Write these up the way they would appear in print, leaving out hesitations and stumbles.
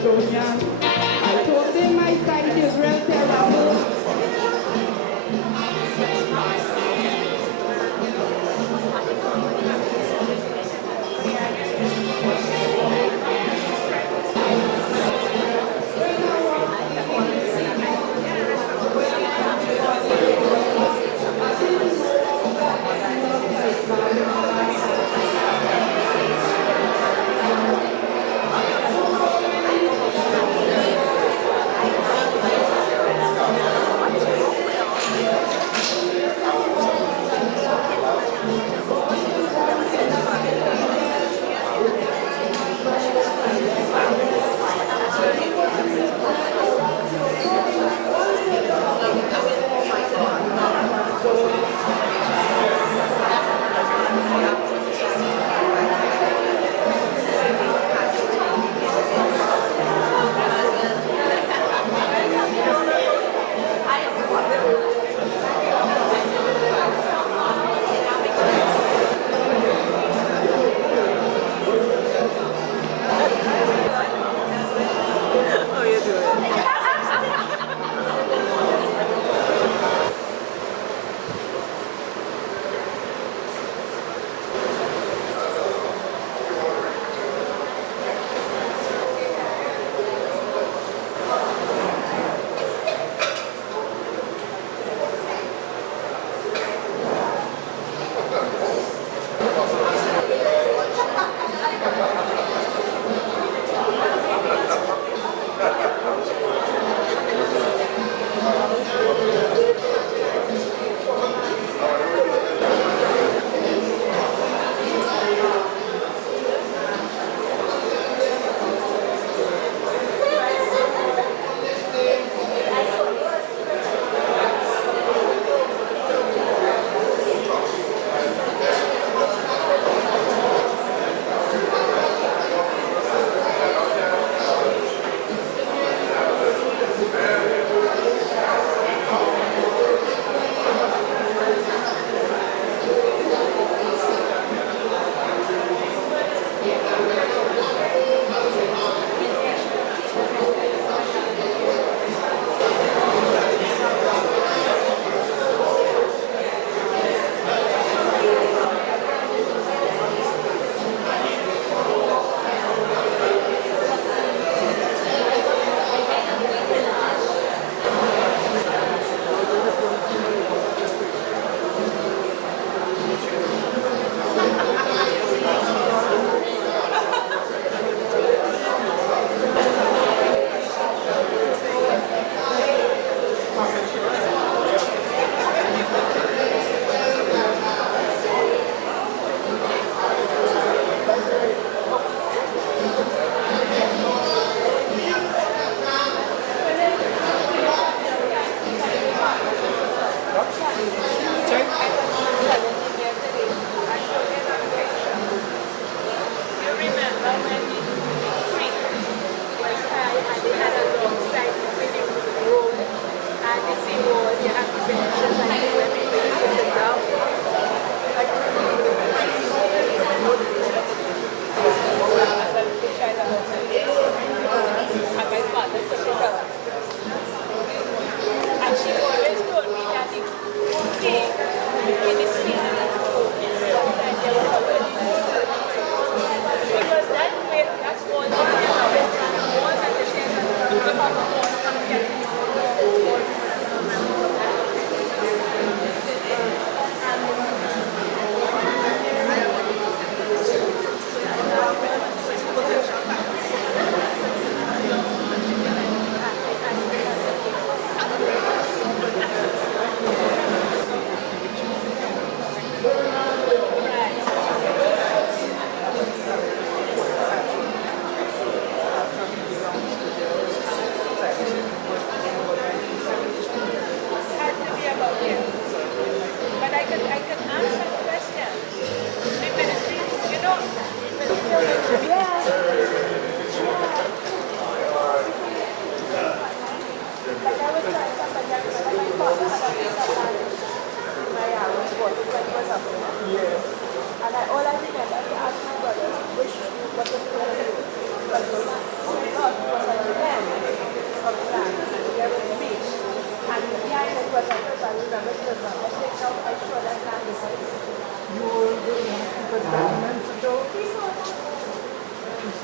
Trojan. I told him my sight is real terrible.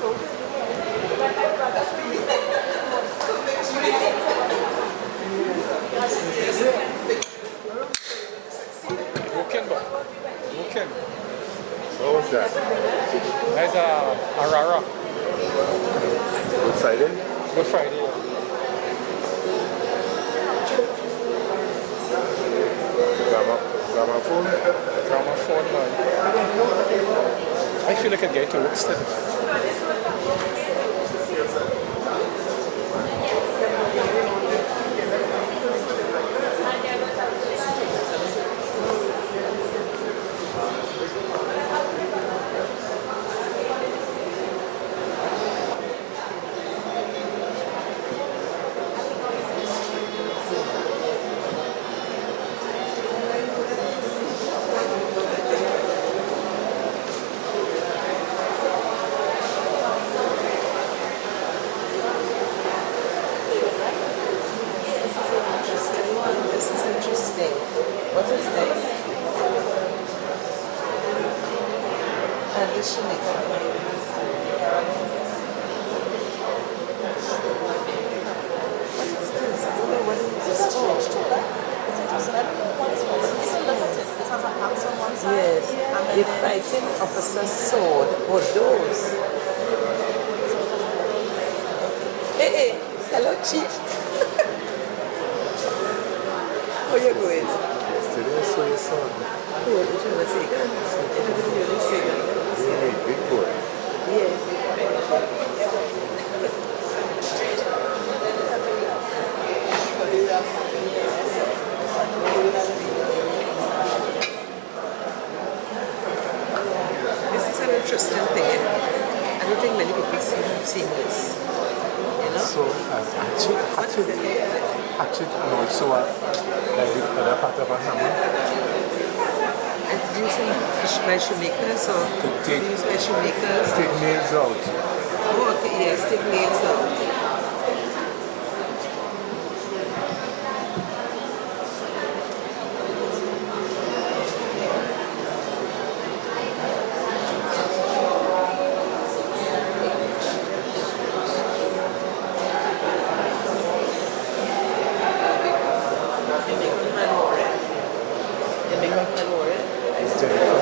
Broken, but broken. What was that? There's a Arara. Good Friday? Good Friday. Gramophone? Gramophone, man. I feel like I get to work still. This is interesting. What is this? Additionally. What is this? I don't know what it is. It's changed to that. It's interesting. I don't know what it's for. Look at it. This has a axe on one side. Yes. A fighting officer's sword or those. Hey, hey. Hello, Chief. How you going? Yesterday I saw your son. Oh, which one was he? Really sick. Really big boy. Yeah. This is an interesting thing. I don't think many people seen this. You know? So, actually, and also like the other part of a hammer It's using by shoemakers or to used by shoemakers. take nails out. Oh, okay, yes, take nails out. It's Jennifer.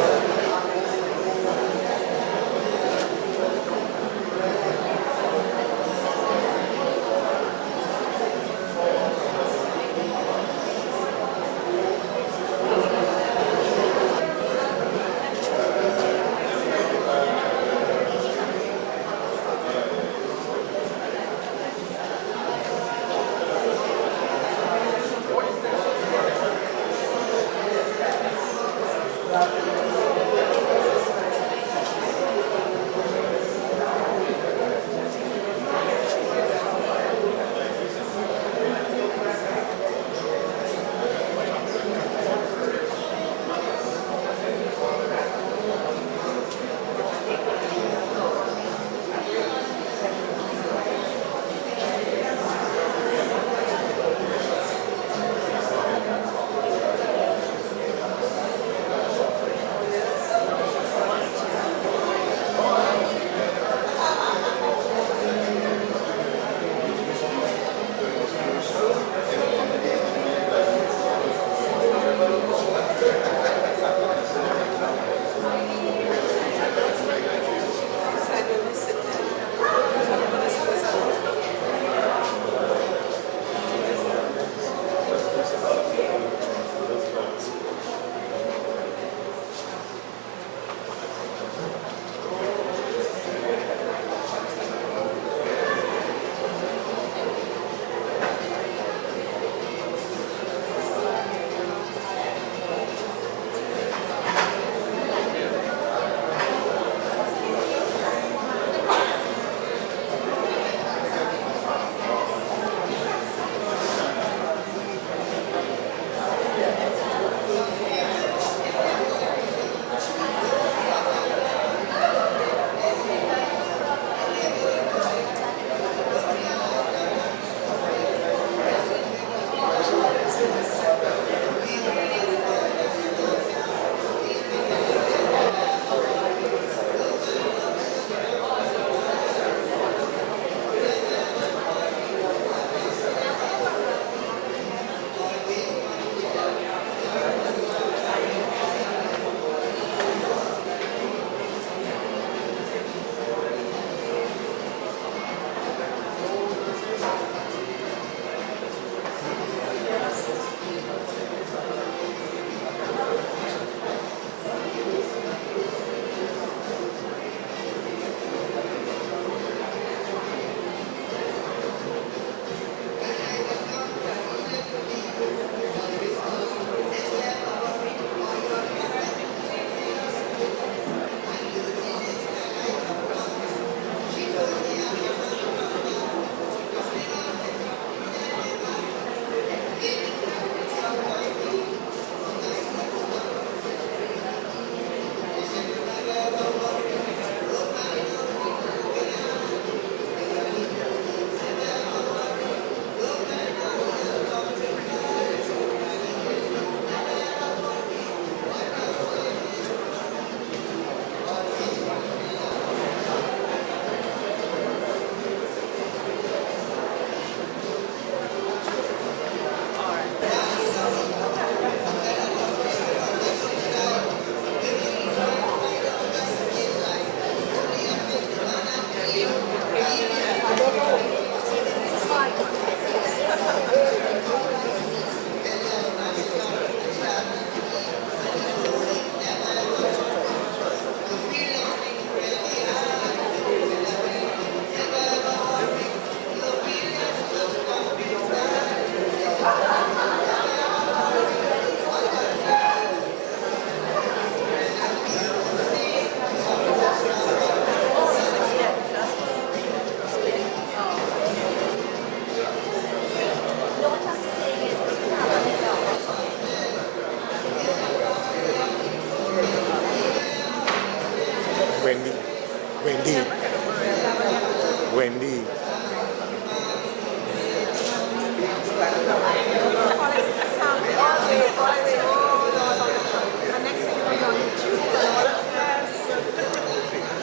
Wendy.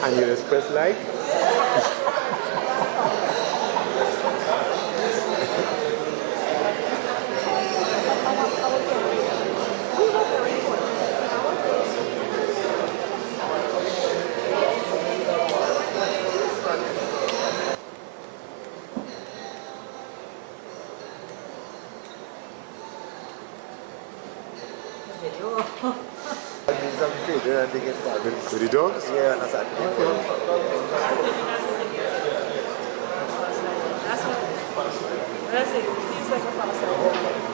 And you just press like. With the dogs? Yeah, that's it. That's it. He's like a fossil.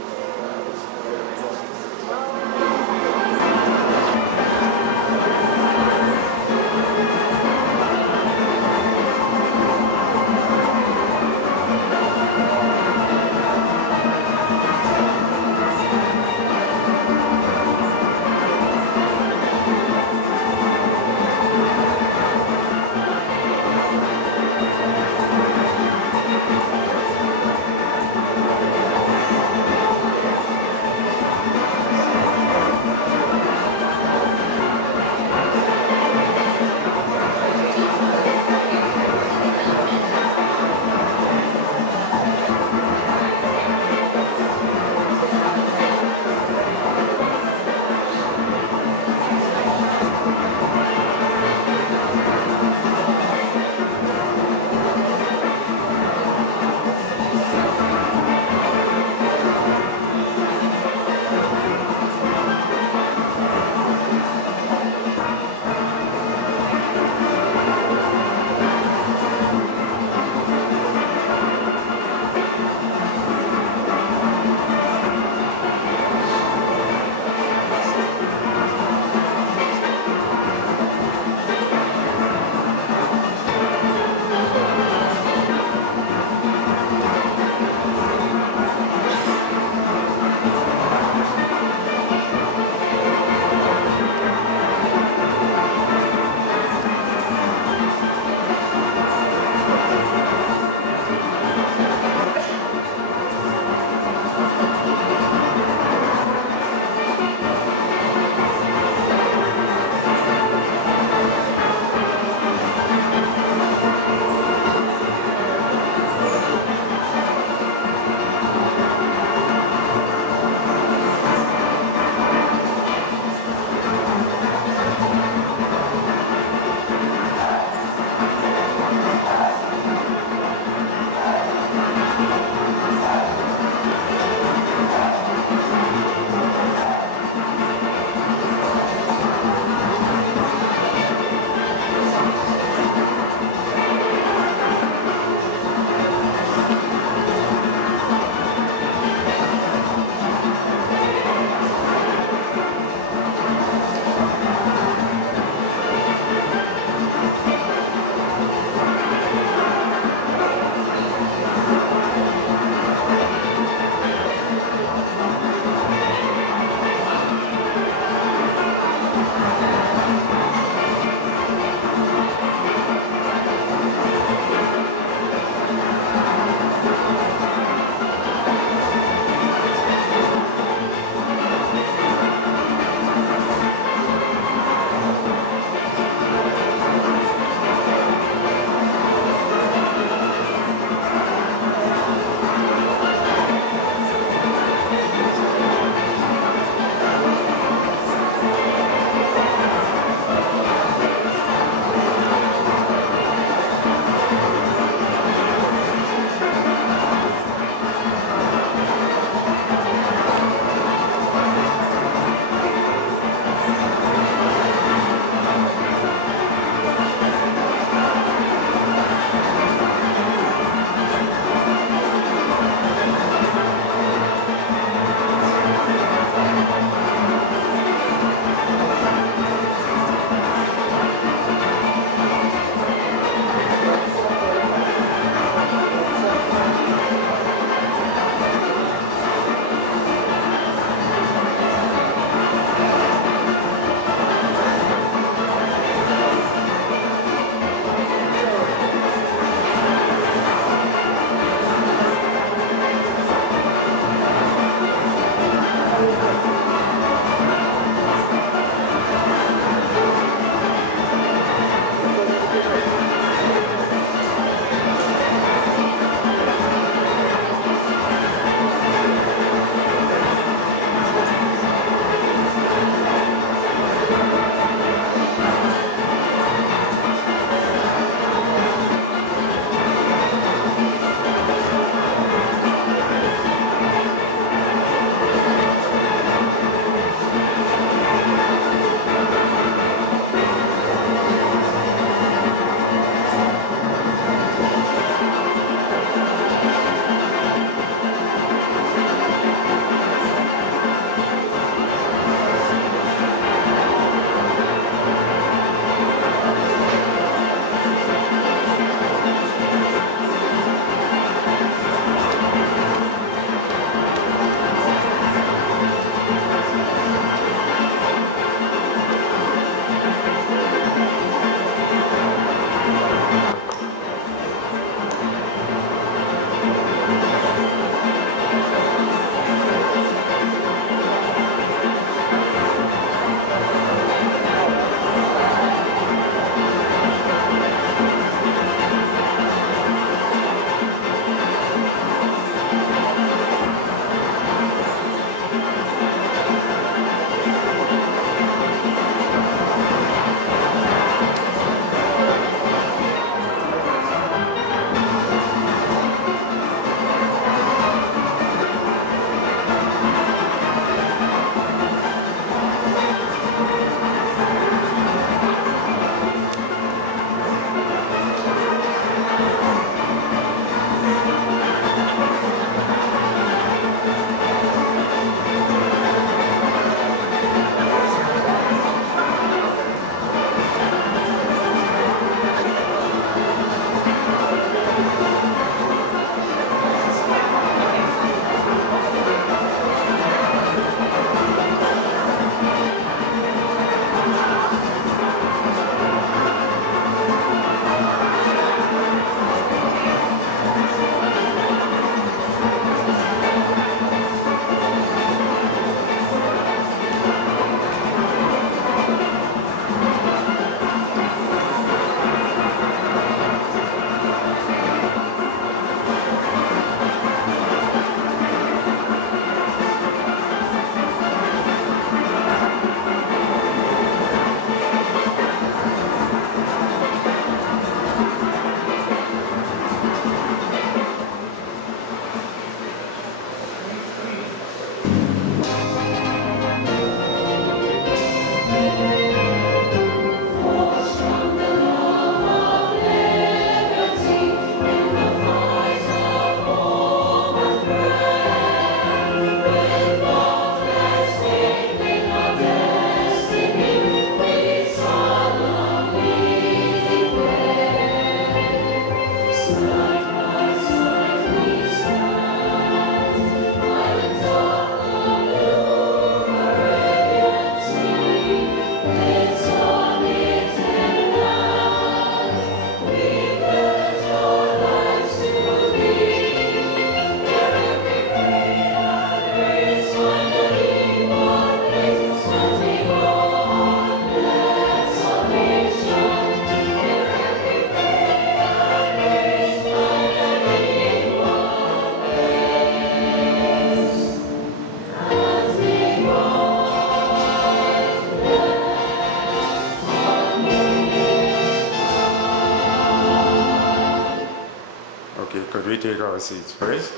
We take our seats, please.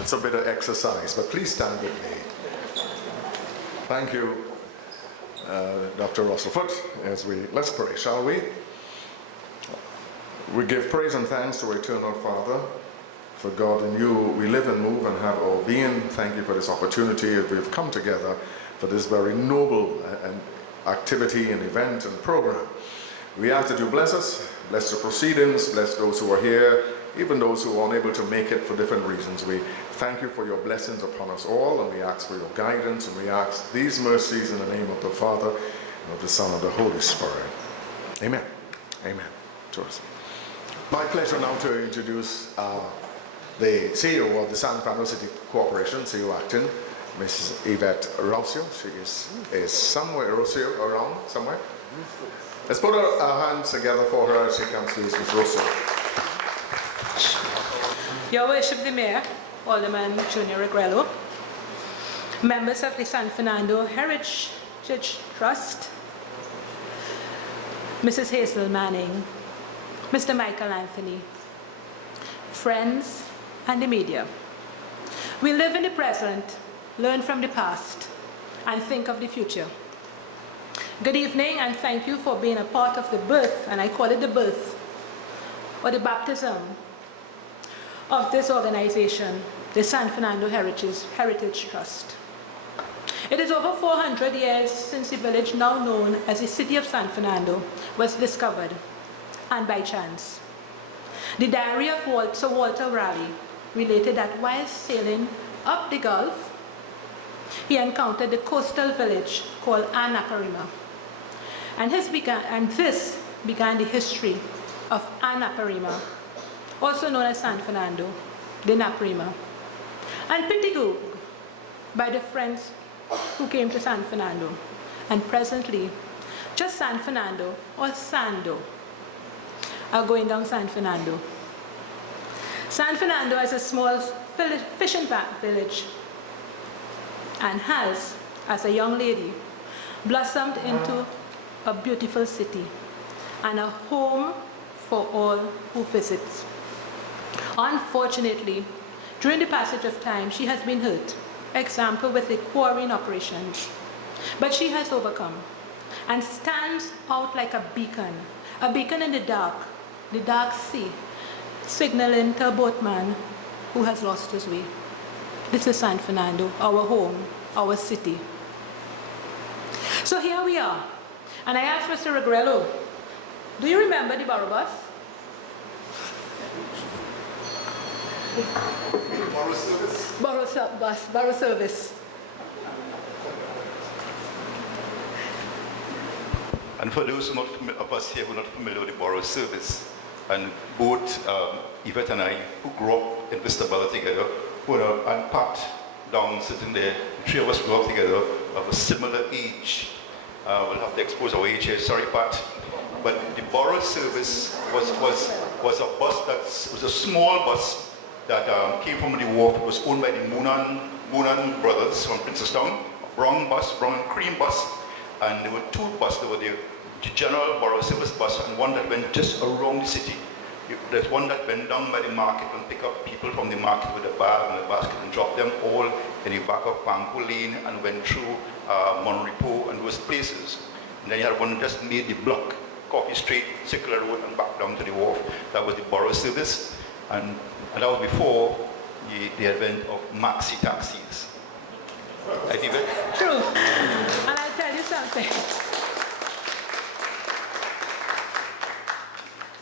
It's a bit of exercise, but please stand with me. Thank you, Dr. Russellfoot. Let's pray, shall we? We give praise and thanks to our eternal Father, for God in you we live and move and have our being. Thank you for this opportunity that we've come together for this very noble activity and event and program. We ask that you bless us, bless the proceedings, bless those who are here, even those who are unable to make it for different reasons. We thank you for your blessings upon us all, and we ask for your guidance, and we ask these mercies in the name of the Father, and of the Son, and of the Holy Spirit. Amen. Amen. To us. My pleasure now to introduce the CEO of the San Fernando City Corporation, CEO Acting, Mrs. Yvette Rousseau. She is somewhere, Rousseau, around somewhere. Let's put our hands together for her as she comes to Ms. Rousseau. Your Worship the Mayor, Alderman Junior Regrello, members of the San Fernando Heritage Trust, Mrs. Hazel Manning, Mr. Michael Anthony, friends and the media. We live in the present, learn from the past, and think of the future. Good evening, and thank you for being a part of the birth, and I call it the birth, or the baptism of this organization, the San Fernando Heritage Trust. It is over 400 years since the village now known as the city of San Fernando was discovered, and by chance. The diary of Sir Walter Raleigh related that while sailing up the Gulf, he encountered the coastal village called Anaparima. And this began the history of Anaparima, also known as San Fernando, de Naparima, and Pitigu by the friends who came to San Fernando, and presently just San Fernando or Sando are going down San Fernando. San Fernando is a small fishing village and has, as a young lady, blossomed into a beautiful city and a home for all who visit. Unfortunately, during the passage of time, she has been hurt, example with the quarrying operations. But she has overcome and stands out like a beacon in the dark sea, signaling to a boatman who has lost his way. This is San Fernando, our home, our city. So here we are. And I asked Mr. Regrello, do you remember the borough bus? Borough service. And for those of us here who are not familiar with the borough service, and both Yvette and I, who grew up in Vistabella together, and Pat down sitting there, the three of us grew up together of a similar age. We'll have to expose our age here, sorry Pat. But the borough service was a bus was a small bus that came from the wharf. It was owned by the Moonan brothers from Princestown, brown and cream bus. And there were two buses. There were the general borough service bus and one that went just around the city. There's one that went down by the market and pick up people from the market with a bag and a basket and drop them all in the back of Panko Lane and went through Monrepo and those places. And then you had one that just made the block, Coffee Street, Circular Road and back down to the wharf. That was the borough service. And that was before the advent of maxi taxis. Right, Yvette? True. And I'll tell you something.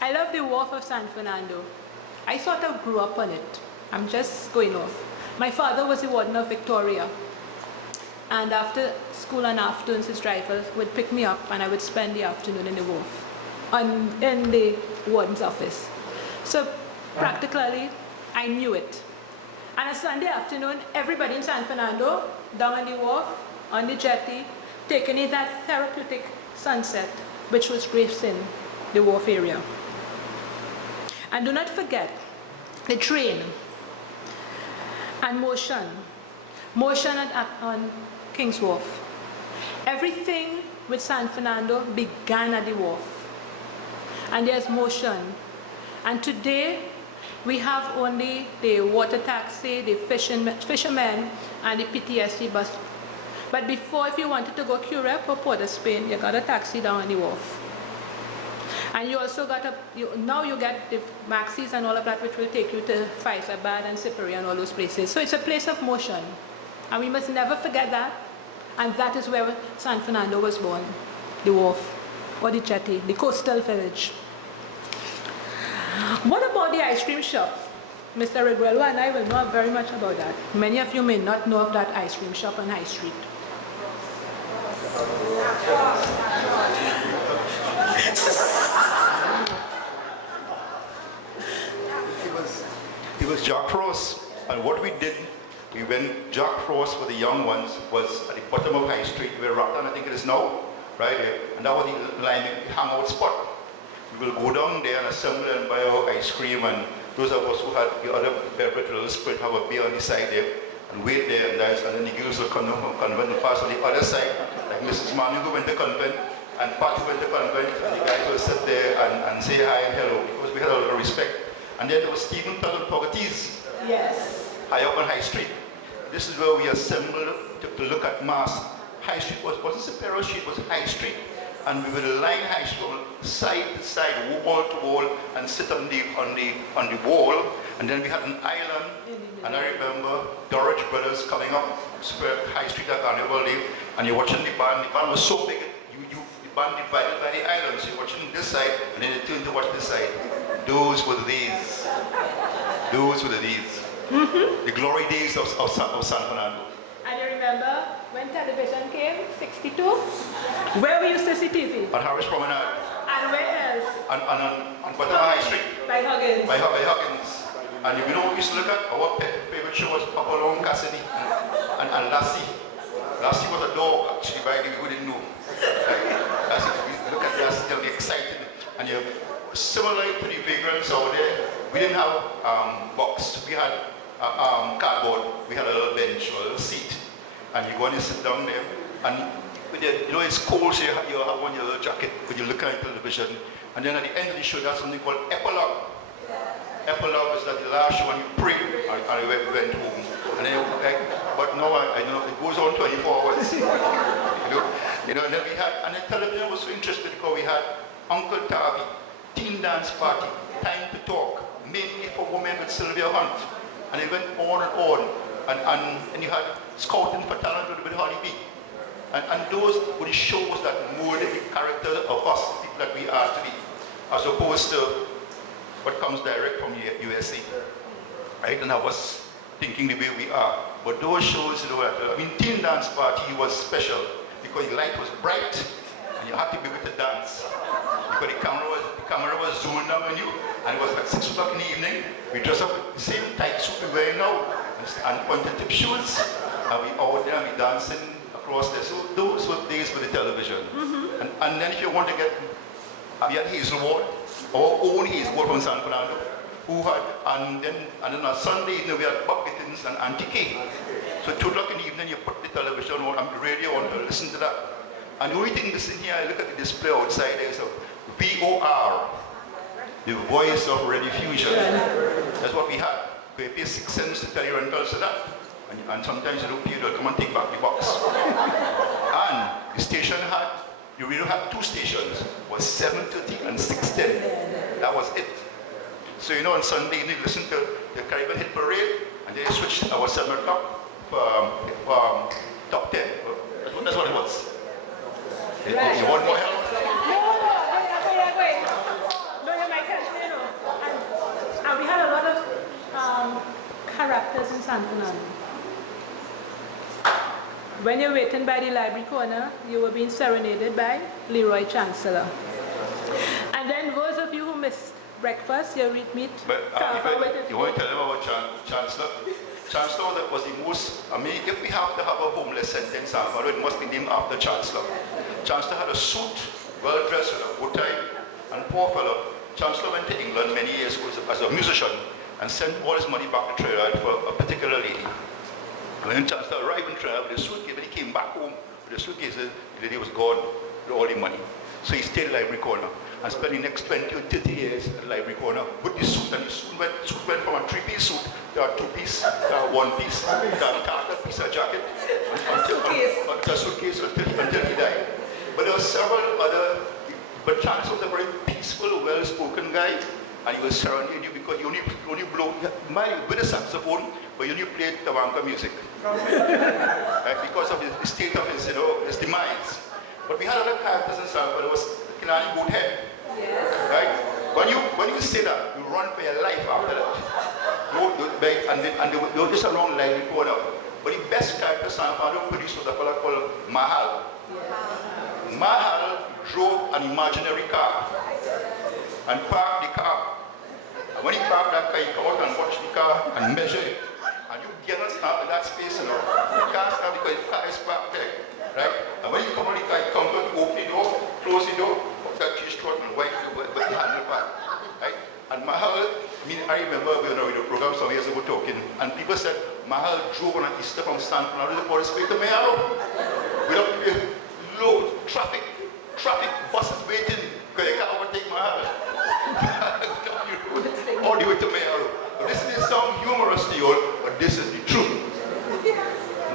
I love the wharf of San Fernando. I sort of grew up on it. I'm just going off. My father was the warden of Victoria. And after school and afternoons, his driver would pick me up and I would spend the afternoon in the wharf, in the warden's office. So practically, I knew it. And a Sunday afternoon, everybody in San Fernando, down on the wharf, on the jetty, taking in that therapeutic sunset, which was gracing the wharf area. And do not forget the train and motion on King's Wharf. Everything with San Fernando began at the wharf. And there's motion. And today, we have only the water taxi, the fishermen, and the PTSD bus. But before, if you wanted to go Curep or Port of Spain, you got a taxi down on the wharf. And you also got now you get the maxis and all of that, which will take you to Faisabad and Siperi and all those places. So it's a place of motion. And we must never forget that. And that is where San Fernando was born, the wharf, or the jetty, the coastal village. What about the ice cream shop? Mr. Reguelo and I will know very much about that. Many of you may not know of that ice cream shop on High Street. It was Jack Frost, and what we did, we went Jack Frost for the young ones was at the bottom of High Street where Rockland, I think it is now, right there, and that was the line, the hangout spot. We will go down there and assemble and buy our ice cream, and those of us who had the other beverage, a little spirit, have a beer on the side there, and wait there and dance, and then the girls will come from convent and pass on the other side, like Mrs. Manu who went to convent, and Pat who went to convent, and the guys will sit there and say hi and hello, because we had a lot of respect. And then there was Stephen Pelton Pogatis, Yes. high up on High Street. This is where we assembled to look at Mass. High Street wasn't Superior Street, it was High Street. And we would line High Street side to side, wall to wall, and sit on the wall. And then we had an island, and I remember Dorridge Brothers coming up High Street at Carnival Day, and you're watching the band. The band was so big, the band divided by the island. So you're watching this side, and then you turn to watch this side. Those were the days. Those were the days. Mm-hmm. The glory days of San Fernando. And you remember when television came, 62? Where we used to see TV? On Harris Promenade. And where else? On Bottom High Street. By Huggins. By Huggins. And you know what we used to look at? Our favorite show was Papa Long Cassidy and Lassie. Lassie was a dog, actually, by the way, we didn't know. Right? We look at Lassie, they'll be excited. And you similarly to the vagrants out there, we didn't have box. We had cardboard. We had a little bench or a little seat. And you go and you sit down there. And with your, you know, it's cold, so you have on your little jacket when you're looking at television. And then at the end of the show, there's something called epilogue. Epilogue is that the last show when you pray and you went home. And then, but no, I don't know, it goes on 24 hours. you know, and then we had, and the television was so interesting because we had Uncle Tavi, teen dance party, time to talk, mainly for women with Sylvia Hunt. And it went on and on. And you had Scouting for Talent with Holly B. And those were the shows that molded the character of us, the people that we are today, as opposed to what comes direct from USA. Right? And I was thinking the way we are. But those shows, you know, I mean, teen dance party was special because the light was bright and you had to be able to dance. Because the camera was zoomed up on you, and it was like 6 o'clock in the evening. We dressed up with the same tight suit we're wearing now, and pointed tip shoes, and we out there and we dancing across there. So those were days for the television. Mm-hmm. And then if you want to get, we had Hazelwood, our own Hazelwood from San Fernando, who had, and then on Sunday evening we had Bob Gittins and Auntie Kay. So 2 o'clock in the evening you put the television on and the radio on to listen to that. And the only thing that's in here, I look at the display outside, there is a VOR, the voice of Rediffusion. That's what we had. We pay 6 cents to tell you rentals to that. And sometimes you don't pay, they'll come and take back the box. And the station had, you really had 2 stations, was 7:30 and 6:10. That was it. So you know on Sunday you listen to the Caribbean Hit Parade, and then you switched our 7 o'clock for top 10. That's what it was. Right. You want more help? No, wait. No, you might San Fernando. When you're waiting by the library corner, you were being serenaded by Leroy Chancellor. And then those of you who missed breakfast, you meet But you want to tell them about Chancellor? Chancellor was the most, I mean, if we have to have a homeless center in San Fernando, it must be named after Chancellor. Chancellor had a suit, well dressed with a bow tie, and poor fellow. Chancellor went to England many years ago as a musician and sent all his money back to Trinidad for a particular lady. And when Chancellor arrived in Trinidad with a suitcase, when he came back home with the suitcase, the lady was gone with all the money. So he stayed in the library corner and spent the next 20 or 30 years at the library corner with the suit. And the suit went from a three-piece suit to a two-piece, to a one-piece, to a half-piece of jacket, until he died. But there were several other, but Chancellor was a very peaceful, well-spoken guy. And he was surrounding you because you only blow, with a saxophone, but you only played Tawanka music. Right? Because of the state of his, his demise. But we had other characters in San Fernando. There was Kinani Boothead. Yes. Right? When you say that, you run for your life after that. And they were just around library corner. But the best character San Fernando produced was a fellow called Mahal. Yes. Mahal drove an imaginary car and parked the car. And when he parked that car, he come out and watch the car and measure it. And you cannot stop in that space, You can't stop because the car is parked there. Right? And when you come out the car, you come out, you open the door, close the door, that cheese throat and wipe the handle back. Right? And Mahal, I remember we were in a program some years ago talking, and people said Mahal drove on an Easter from San Fernando to Forest Bay to Mayaro. Without low traffic, buses waiting, because they can't overtake Mahal. All the way to Mayaro. This may sound humorous to you all, but this is the truth.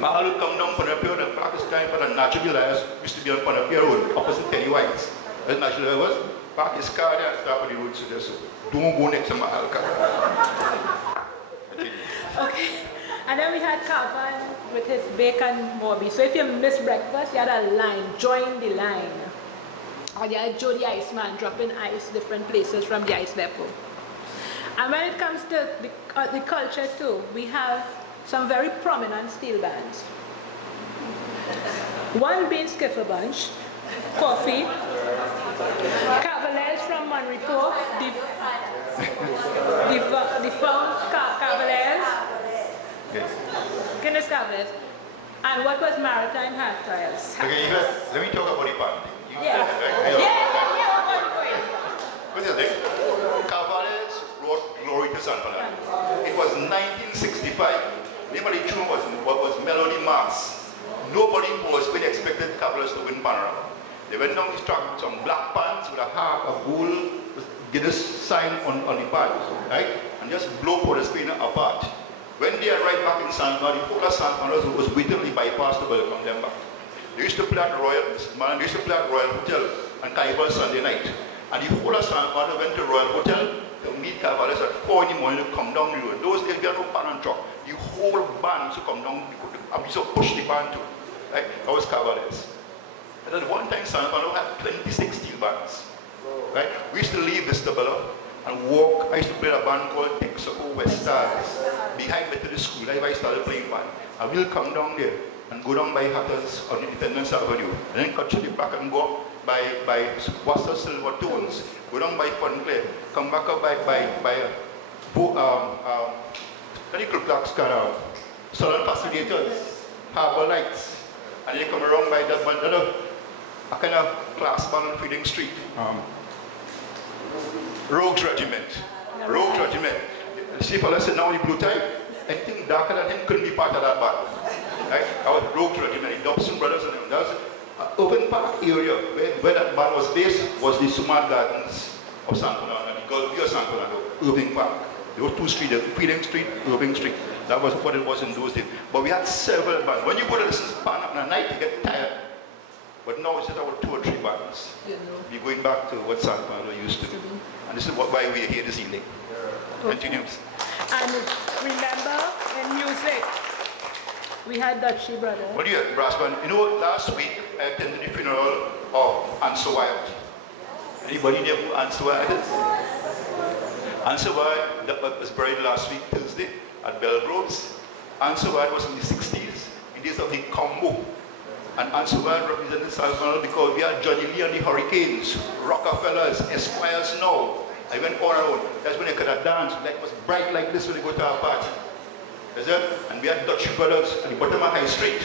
Mahal would come down Panapia and park his time for the Natural Liars used to be on Panapia Road, opposite Penny White's. As Natural Liars was, park his car there and stop on the road, so don't go next to Mahal car. Okay. And then we had Calvin with his bacon morby. So if you missed breakfast, you had a line, join the line. Or you had Joe the Iceman dropping ice different places from the ice depot. And when it comes to the culture too, we have some very prominent steel bands. One being Skiffle Bunch, Coffee, Cavaliers from Monrepo, the Found Cavaliers, Guinness Cavaliers, and what was Maritime Hand Trials. Okay, let me talk about the band. What's your thing? Cavaliers brought glory to San Fernando. It was 1965. Nobody tune was Melody Mass. Nobody was when expected Cavaliers to win Panorama. They went down the track with some black pants with a harp, a gold Guinness sign on the pants, right? And just blow Port Spain apart. When they arrived back in San Fernando, the whole of San Fernando was waiting to bypass to welcome them back. They used to play at Royal Hotel and Carnival Sunday night. And the whole of San Fernando went to Royal Hotel to meet Cavaliers at 4 in the morning to come down the road. Those days we had no pan and truck. The whole band used to come down, and we used to push the band too. Right? That was Cavaliers. And at one time San Fernando had 26 steel bands. Right? We used to leave Vistabella and walk. I used to play a band called Texaco West Stars behind Methodist School. I started playing band. And we'll come down there and go down by Hatters on Independence Avenue, and then cut to the back and go by Wasser Silver Tones, go down by Funclair, come back up by Southern Facilitators, Harbour Lights, and then come around by that one, a kind of class band on Feeding Street. Rogues Regiment. See, fellas said now the blue tie, anything darker than him couldn't be part of that band. Right? Our Rogues Regiment, the Dobson Brothers and them. That was an open park area where that band was based, was the Sumad Gardens of San Fernando, and the Gulf of San Fernando, Irving Park. There were two streets, Feeding Street, Irving Street. That was what it was in those days. But we had several bands. When you go to listen to band at night, you get tired. But now it's just about 2 or 3 bands. We're going back to what San Fernando used to do. And this is why we're here this evening. Continues. And remember, in music, we had Dutchy Brothers. What do you have, brass band? Last week I attended the funeral of Answer Wyatt. Anybody know who Answer Wyatt is? Answer Wyatt was buried last week, Thursday, at Belgroves. Ansawad was in the 60s, in days of the combo. And Ansawad represented Salvador because we had Johnny Lee and the Hurricanes, Rockefellers, Esquires now. I went on and on. That's when I could have danced. Like, it was bright like this when they go to our party. Is it? And we had Dutchy Brothers at the bottom of High Street.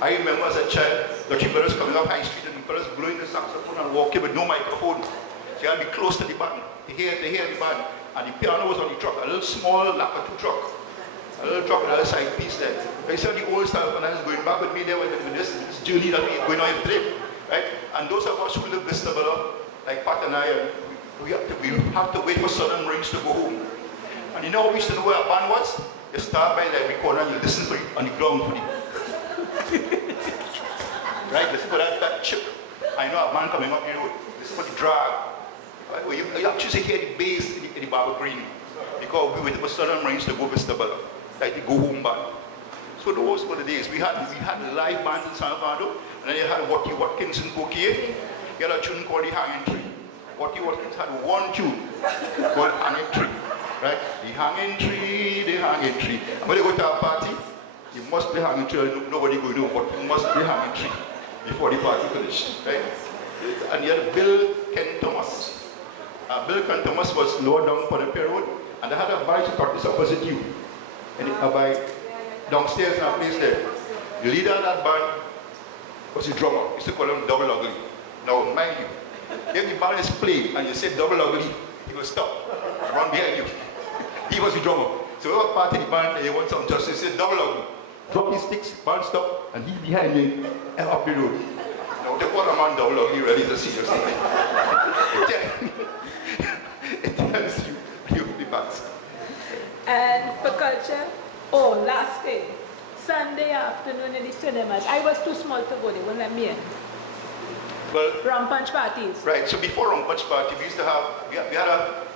I remember as a child, Dutchy Brothers coming up High Street and the brothers blowing the saxophone and walking with no microphone. So you had to be close to the band. They hear the band. And the piano was on the truck, a little small Lacatu truck. A little truck with a little side piece there. I saw the old style and I was going back with me there with this journey that we're going on today. Right? And those of us who live Vistable, like Pat and I, we have to wait for Southern Rings to go home. And you know how we used to know where our band was? You start by the recorder and you listen for it on the ground for it. Right? Listen for that chip. I know a man coming up the road. Listen for the drag. Right? Well, you actually hear the bass in the Barber Green. Because we waited for Southern Rings to go Vistable. Like the go home band. So those were the days. We had live bands in San Fernando, and then you had Watty Watkins in Bouquet. You had a tune called The Hanging Tree. Watty Watkins had one tune called Hanging Tree. Right? The hanging tree. And when you go to a party, you must be hanging tree. Nobody will know, but you must be hanging tree before the party finished. Right? And you had Bill Ken Thomas. Bill Ken Thomas was lower down for the road, and they had a bar to practice opposite you. And by downstairs in a place there. The leader of that band was the drummer. We used to call him Double Ugly. Now, mind you, if the band is playing and you say Double Ugly, he will stop and run behind you. He was the drummer. So we were part of the band and you want some justice, say Double Ugly. Drop his sticks, band stop, and he behind you and up the road. Now, they call a man Double Ugly really is a serious thing. It tells you you'll be back. And for culture, last day, Sunday afternoon in the cinemas. I was too small to go, they wouldn't let me in. Well, Rum punch parties. Right, so before Rum Punch Party, we used to have, we had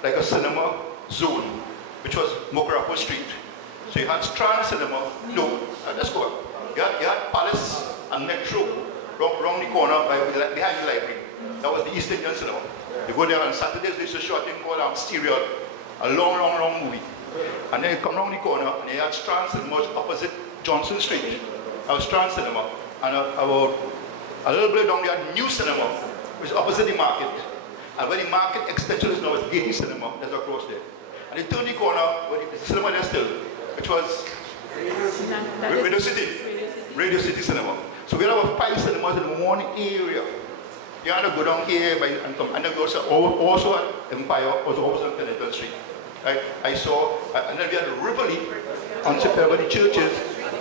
a cinema zone, which was Mokrapo Street. So you had Strand Cinema, let's go up. You had Palace and Metro, round the corner behind the library. That was the East Indian Cinema. You go there on Saturdays, they used to show a thing called Stereo, a long movie. And then you come round the corner and you had Strand Cinema opposite Johnson Street. That was Strand Cinema. And about a little bit down there, New Cinema, which is opposite the market. And where the market extension is now is Gaiety Cinema, that's across there. And they turned the corner, where the cinema there still, which was Radio City Cinema. So we had about 5 cinemas in one area. You had to go down here and come. And then we also had Empire, also on Penitent Street. Right? I saw, and then we had Rivoli on September, the churches,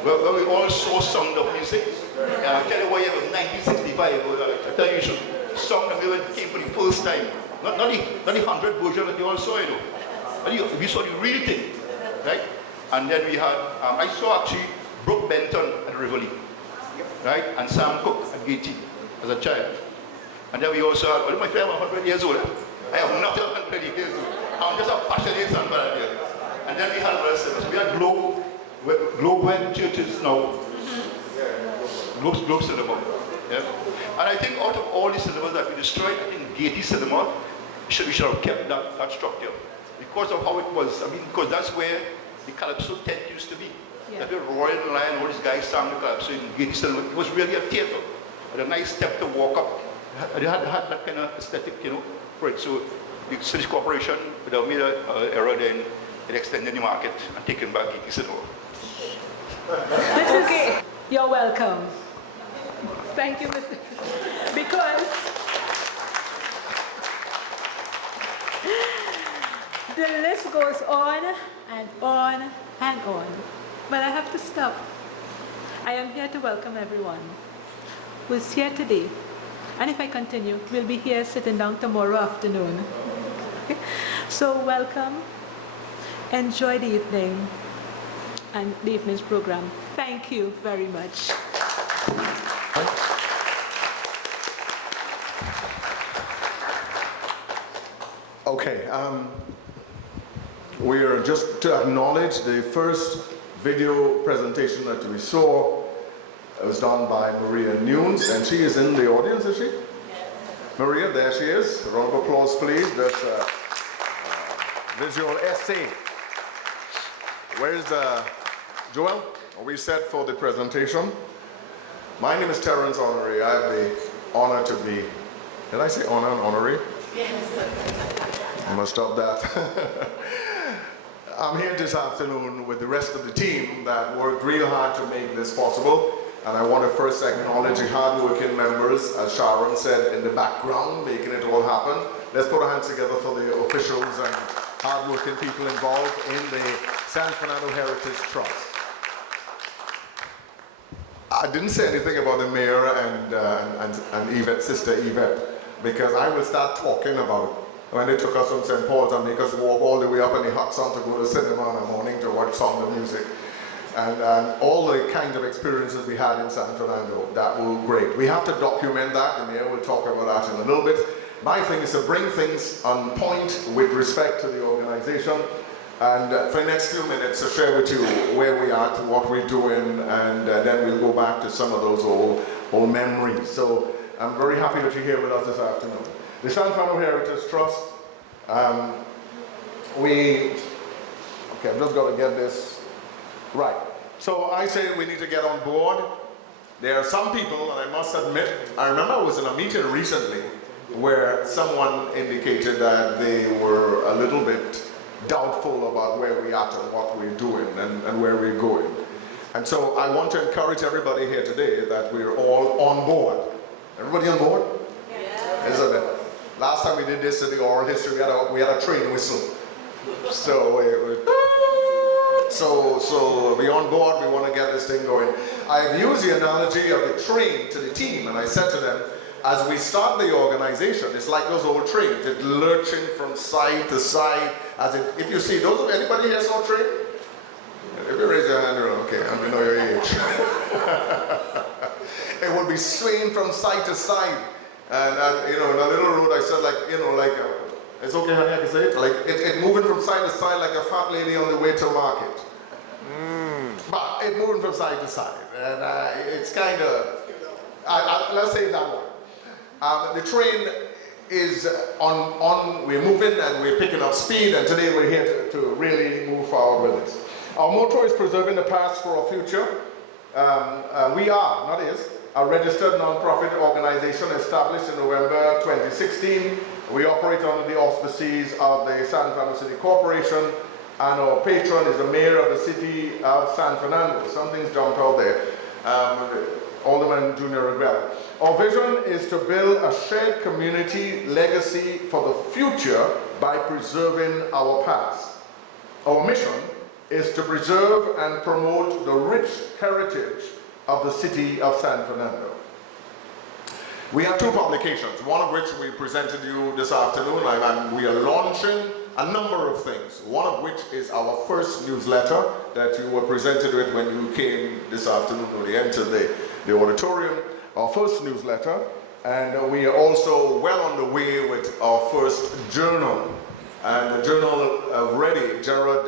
where we all saw sound of music. And I'll tell you why it was 1965. I tell you, sound of music came for the first time. Not the 100 version that you all saw, But we saw the real thing. Right? And then we had, I saw actually Brooke Benton at Rivoli. Right? And Sam Cooke at Gaiety as a child. And then we also had, my friend, I'm 100 years old. I am not 100 years old. I'm just a passionate son. And then we had the rest of us. We had Globe where churches now. Globe Cinema. Yeah. And I think out of all the cinemas that we destroyed, I think Gaiety Cinema, we should have kept that structure. Because of how it was. I mean, because that's where the Calypso tent used to be. Yeah. That's where Royal and Lion, all these guys sang the Calypso in Gaiety Cinema. It was really a theater. With a nice step to walk up. They had that kind of aesthetic, for it. So the City Corporation would have made an error then in extending the market and taking back Gaiety Cinema. That's okay. You're welcome. Thank you, Mr. Because the list goes on and on and on. But I have to stop. I am here to welcome everyone who's here today. And if I continue, we'll be here sitting down tomorrow afternoon. Okay? So welcome. Enjoy the evening and the evening's program. Thank you very much. Okay, we are just to acknowledge the first video presentation that we saw. It was done by Maria Nunes, and she is in the audience, is she? Yes. Maria, there she is. A round of applause, please. That's a visual essay. Where's Joel, are we set for the presentation? My name is Terence Honoré. I have the honor to be, did I say honor and honorary? Yes. I must stop that. I'm here this afternoon with the rest of the team that worked real hard to make this possible. And I want to first acknowledge the hard-working members, as Sharon said, in the background, making it all happen. Let's put our hands together for the officials and hard-working people involved in the San Fernando Heritage Trust. I didn't say anything about the mayor and Yvette, Sister Yvette, because I will start talking about it. When they took us from St. Paul's and make us walk all the way up in the hot sun to go to cinema in the morning to watch Sound of Music. And all the kinds of experiences we had in San Fernando that were great. We have to document that. The mayor will talk about that in a little bit. My thing is to bring things on point with respect to the organization. And for the next few minutes to share with you where we are, to what we're doing, and then we'll go back to some of those old memories. So I'm very happy that you're here with us this afternoon. The San Fernando Heritage Trust, okay, I've just got to get this right. So I say we need to get on board. There are some people, and I must admit, I remember I was in a meeting recently where someone indicated that they were a little bit doubtful about where we are and what we're doing and where we're going. And so I want to encourage everybody here today that we're all on board. Everybody on board? Yes. Isn't it? Last time we did this in the oral history, we had a train whistle. So we're on board, we want to get this thing going. I've used the analogy of the train to the team, and I said to them, as we start the organization, it's like those old trains, it's lurching from side to side. If you see, anybody here saw a train? If you raise your hand, okay, I know your age. It would be swaying from side to side. And in a little road, I said, it's okay, honey, I can say it? Like, it moving from side to side like a fat lady on the way to market. But it moving from side to side. And it's kind of, let's say that one. The train is we're moving and we're picking up speed, and today we're here to really move forward with this. Our motto is preserving the past for our future. We are, not is, a registered non-profit organization established in November 2016. We operate under the auspices of the San Fernando City Corporation, and our patron is the mayor of the city of San Fernando. Something's jumped out there. Alderman Junior Rivera. Our vision is to build a shared community legacy for the future by preserving our past. Our mission is to preserve and promote the rich heritage of the city of San Fernando. We have two publications, one of which we presented you this afternoon, and we are launching a number of things, one of which is our first newsletter that you were presented with when you came this afternoon when you entered the auditorium, our first newsletter, and we are also well on the way with our first journal. And the journal ready, Gerard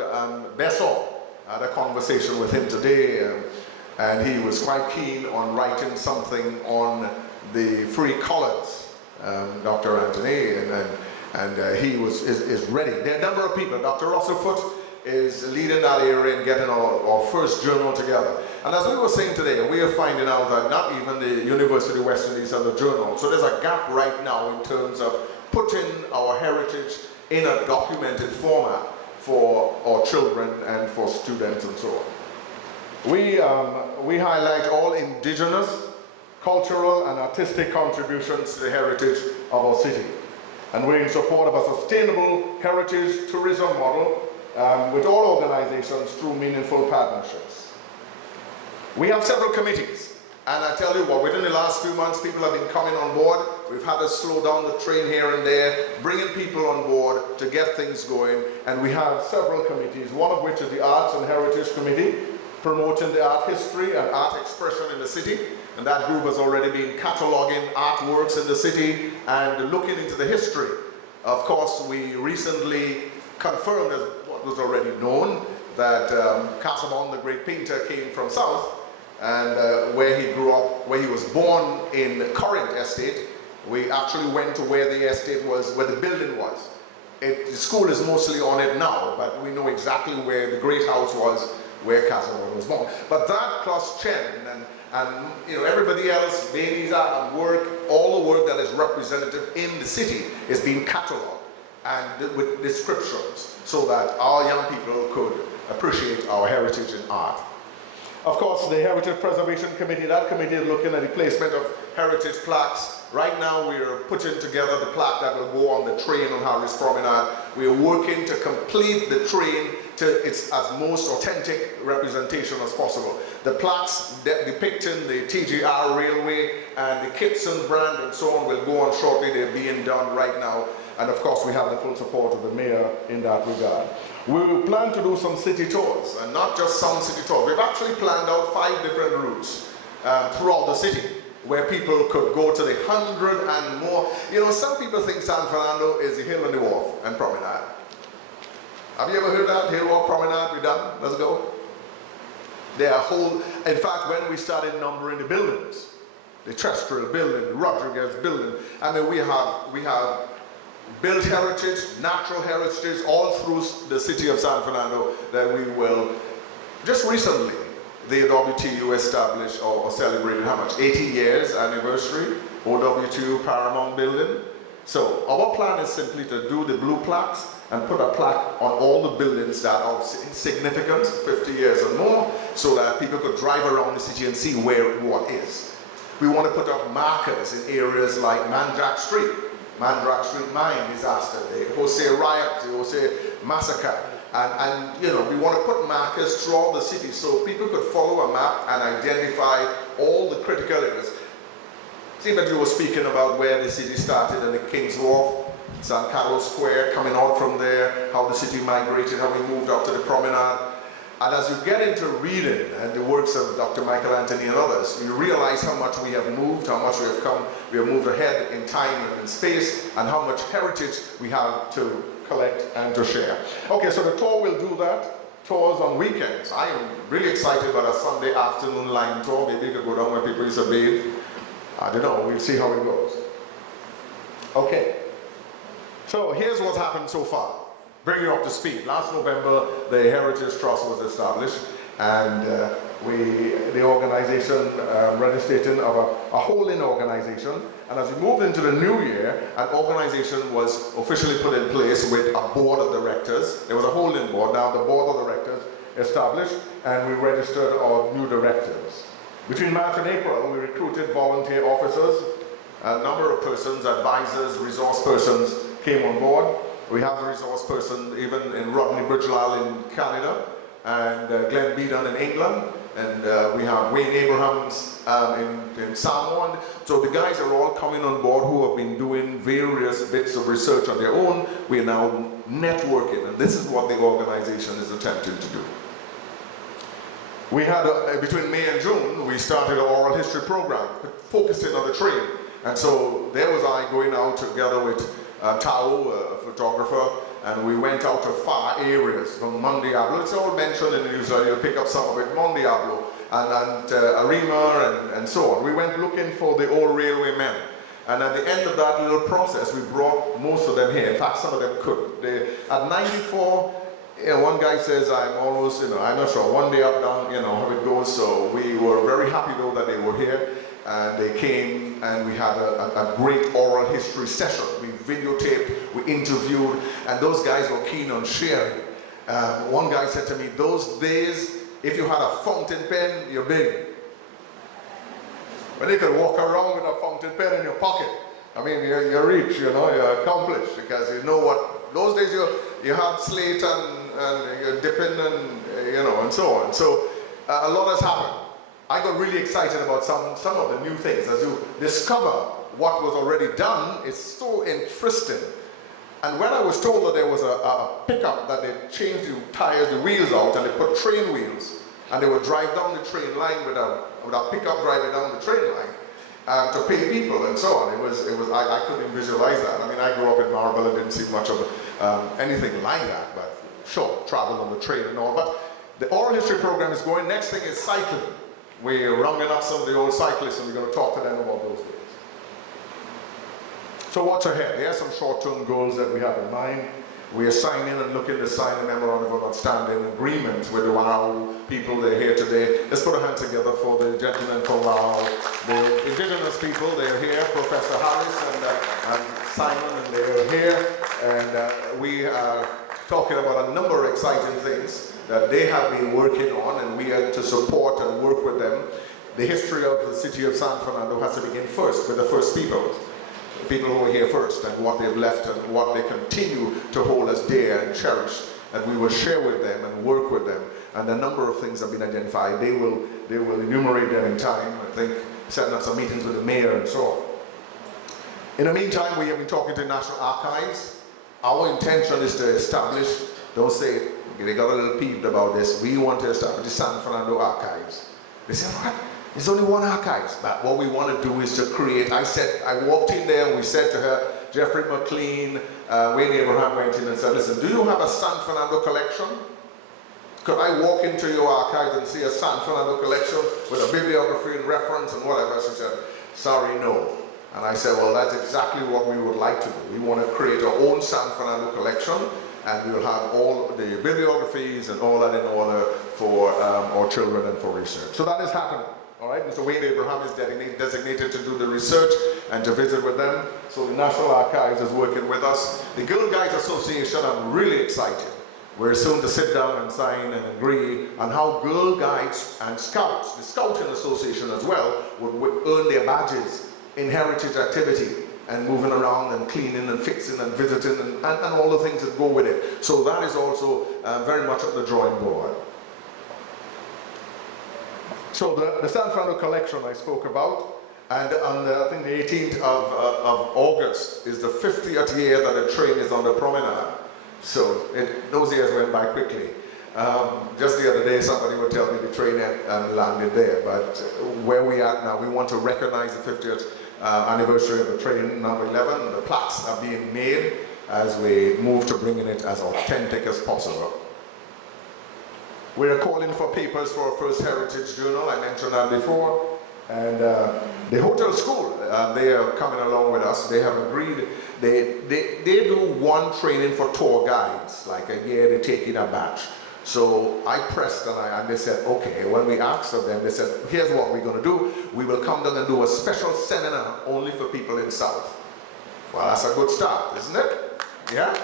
Bessel, had a conversation with him today, and he was quite keen on writing something on the free colors, Dr. Anthony, and he is ready. There are a number of people. Dr. Russell Foote is leading that area and getting our first journal together. And as we were saying today, we are finding out that not even the University of West Indies has a journal. So there's a gap right now in terms of putting our heritage in a documented format for our children and for students and so on. We highlight all indigenous, cultural and artistic contributions to the heritage of our city. And we're in support of a sustainable heritage tourism model with all organizations through meaningful partnerships. We have several committees, and I tell you what, within the last few months, people have been coming on board. We've had to slow down the train here and there, bringing people on board to get things going, and we have several committees, one of which is the Arts and Heritage Committee, promoting the art history and art expression in the city, and that group has already been cataloging artworks in the city and looking into the history. Of course, we recently confirmed, as what was already known, that Casaubon, the great painter, came from South, and where he grew up, where he was born in the current estate. We actually went to where the estate was, where the building was. The school is mostly on it now, but we know exactly where the great house was where Castlewood was born. But that plus Chen and you know, everybody else, babies out and work, all the work that is representative in the city is being catalogued and with descriptions so that our young people could appreciate our heritage in art. Of course, the Heritage Preservation Committee, that committee is looking at the placement of heritage plaques. Right now we're putting together the plaque that will go on the train on Harris Promenade. We're working to complete the train to its as most authentic representation as possible. The plaques depicting the TGR Railway and the Kitson brand and so on will go on shortly. They're being done right now. And of course we have the full support of the mayor in that regard. We will plan to do some city tours, and not just some city tours. We've actually planned out 5 different routes throughout the city where people could go to the 100 and more. You know, some people think San Fernando is the hill and the wharf and promenade. Have you ever heard that? Hill, walk, promenade, we're done, let's go. There are whole, in fact, when we started numbering the buildings, the Terrestrial building, the Rodriguez building, I mean, we have built heritage, natural heritage, all through the city of San Fernando that we will, just recently, the WTU established or celebrated how much? 80 years anniversary, OWTU Paramount building. So our plan is simply to do the blue plaques and put a plaque on all the buildings that are significant, 50 years or more, so that people could drive around the city and see where what is. We want to put up markers in areas like Mandrake Street mine disaster, the Jose riot, the Jose massacre, and you know, we want to put markers throughout the city so people could follow a map and identify all the critical areas. See, that you were speaking about where the city started in the King's Wharf, San Carlos Square, coming out from there, how the city migrated, how we moved up to the promenade. And as you get into reading and the works of Dr. Michael Anthony and others, you realize how much we have moved, how much we have come, we have moved ahead in time and in space, and how much heritage we have to collect and to share. Okay, so the tour will do that. Tours on weekends. I am really excited about a Sunday afternoon line tour. Maybe you could go down where people used to bathe. I don't know, we'll see how it goes. Okay, so here's what's happened so far. Bring you up to speed. Last November, the Heritage Trust was established, and the organization registered of a holding organization. And as we moved into the new year, an organization was officially put in place with a board of directors. There was a holding board. Now the board of directors established, and we registered our new directors. Between March and April, we recruited volunteer officers. A number of persons, advisors, resource persons came on board. We have a resource person even in Rodney Bridgelal in Canada, and Glenn Beadon in England, and we have Wayne Abrahams in Samoa. So the guys are all coming on board who have been doing various bits of research on their own. We are now networking, and this is what the organization is attempting to do. We had, between May and June, we started an oral history program, focusing on the trade. And so there was I going out together with Tao, a photographer, and we went out to far areas from Mon Diablo. It's all mentioned in the news, you'll pick up some of it, Mon Diablo, and Arima, and so on. We went looking for the old railway men. And at the end of that little process, we brought most of them here. In fact, some of them could. At 94, you know, one guy says, I'm almost, you know, I'm not sure, one day up, down, you know, how it goes. So we were very happy though that they were here. And they came and we had a great oral history session. We videotaped, we interviewed, and those guys were keen on sharing. One guy said to me, those days, if you had a fountain pen, you're big. When you could walk around with a fountain pen in your pocket, I mean, you're rich, you know, you're accomplished, because you know what, those days you had slate and you're dipping and, you know, and so on. So a lot has happened. I got really excited about some of the new things. As you discover what was already done, it's so interesting. And when I was told that there was a pickup that they changed the tires, the wheels out, and they put train wheels, and they would drive down the train line with a pickup driving down the train line to pay people and so on. I couldn't visualize that. I mean, I grew up in Marble and didn't see much of anything like that, but sure, travel on the train and all. But the oral history program is going. Next thing is cycling. We're rounding up some of the old cyclists, and we're going to talk to them about those days. So what's ahead? There are some short-term goals that we have in mind. we are signing and looking to sign a memorandum of understanding agreement with the Wow people. They're here today. Let's put a hand together for the gentlemen from Wow. The indigenous people, they're here, Professor Hollis and Simon, and they're here. And we are talking about a number of exciting things that they have been working on, and we are to support and work with them. The history of the city of San Fernando has to begin first with the first people who were here first, and what they've left and what they continue to hold as dear and cherished, and we will share with them and work with them. And a number of things have been identified. They will enumerate them in time, I think, setting up some meetings with the mayor and so on. In the meantime, we have been talking to National Archives. Our intention is to establish, don't say, they got a little peeved about this, we want to establish the San Fernando Archives. They said, what? There's only one archives. But what we want to do is to create, I walked in there and we said to her, Jeffrey McLean, Wayne Abraham went in and said, listen, do you have a San Fernando collection? Could I walk into your archives and see a San Fernando collection with a bibliography and reference and whatever? She said, sorry, no. And I said, well, that's exactly what we would like to do. We want to create our own San Fernando collection, and we'll have all the bibliographies and all that in order for our children and for research. So that is happening. All right, Mr. Wayne Abraham is designated to do the research and to visit with them. So the National Archives is working with us. The Girl Guides Association, I'm really excited. We're soon to sit down and sign and agree on how Girl Guides and Scouts, the Scouting Association as well, would earn their badges in heritage activity and moving around and cleaning and fixing and visiting and all the things that go with it. So that is also very much on the drawing board. So the San Fernando collection I spoke about, and on I think the 18th of August is the 50th year that the train is on the promenade. So those years went by quickly. Just the other day somebody would tell me the train had landed there, but where we are now, we want to recognize the 50th anniversary of the train, number 11. The plaques are being made as we move to bringing it as authentic as possible. We're calling for papers for our first heritage journal, I mentioned that before. And the hotel school, they are coming along with us. They have agreed, they do one training for tour guides, like a year they take in a batch. So I pressed and they said, okay, when we asked of them, they said, here's what we're going to do. We will come down and do a special seminar only for people in South. Well, that's a good start, isn't it? Yeah?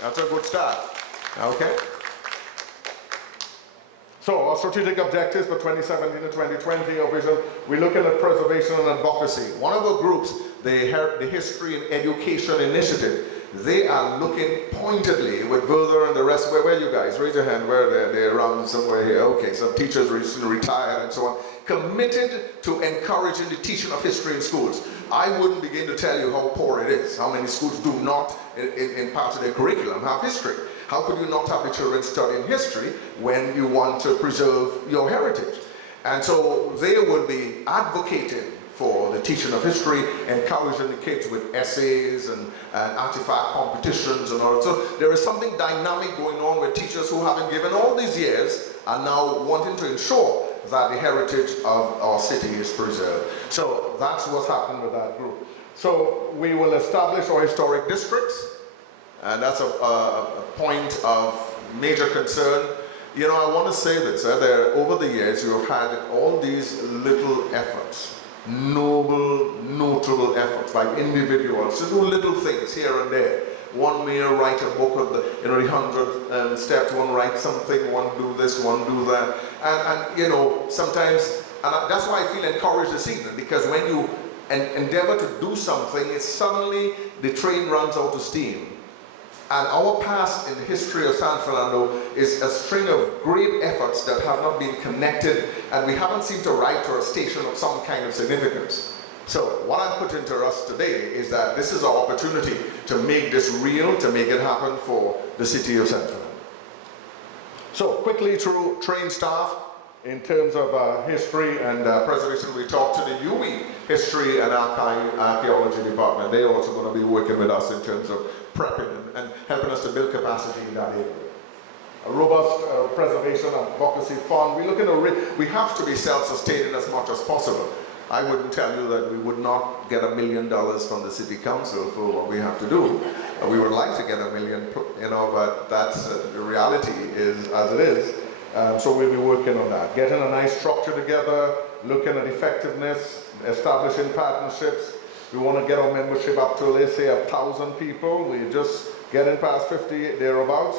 That's a good start. Okay? So our strategic objectives for 2017 to 2020, our vision, we're looking at preservation and advocacy. One of our groups, the History and Education Initiative, they are looking pointedly with Verther and the rest. Where are you guys? Raise your hand. Where they're around somewhere here. Okay, some teachers recently retired and so on. Committed to encouraging the teaching of history in schools. I wouldn't begin to tell you how poor it is, how many schools do not, in part of their curriculum, have history. How could you not have the children studying history when you want to preserve your heritage? And so they will be advocating for the teaching of history, encouraging the kids with essays and artifact competitions and all. So there is something dynamic going on with teachers who haven't given all these years and now wanting to ensure that the heritage of our city is preserved. So that's what's happened with that group. So we will establish our historic districts, and that's a point of major concern. You know, I want to say this, over the years you have had all these little efforts, noble, notable efforts by individuals to do little things here and there. One may write a book of the 100 steps, one write something, one do this, one do that. And you know, sometimes, and that's why I feel encouraged this evening, because when you endeavor to do something, it's suddenly the train runs out of steam. And our past in the history of San Fernando is a string of great efforts that have not been connected, and we haven't seemed to write to a station of some kind of significance. So what I'm putting to us today is that this is our opportunity to make this real, to make it happen for the city of San Fernando. So quickly through trained staff, in terms of history and preservation, we talked to the UE History and Archaeology Department. They're also going to be working with us in terms of prepping and helping us to build capacity in that area. A robust preservation and advocacy fund. We're looking at, we have to be self-sustaining as much as possible. I wouldn't tell you that we would not get $1 million from the city council for what we have to do. We would like to get 1 million, you know, but that's the reality is as it is. So we'll be working on that. Getting a nice structure together, looking at effectiveness, establishing partnerships. We want to get our membership up to, let's say, 1,000 people. We're just getting past 50 thereabouts.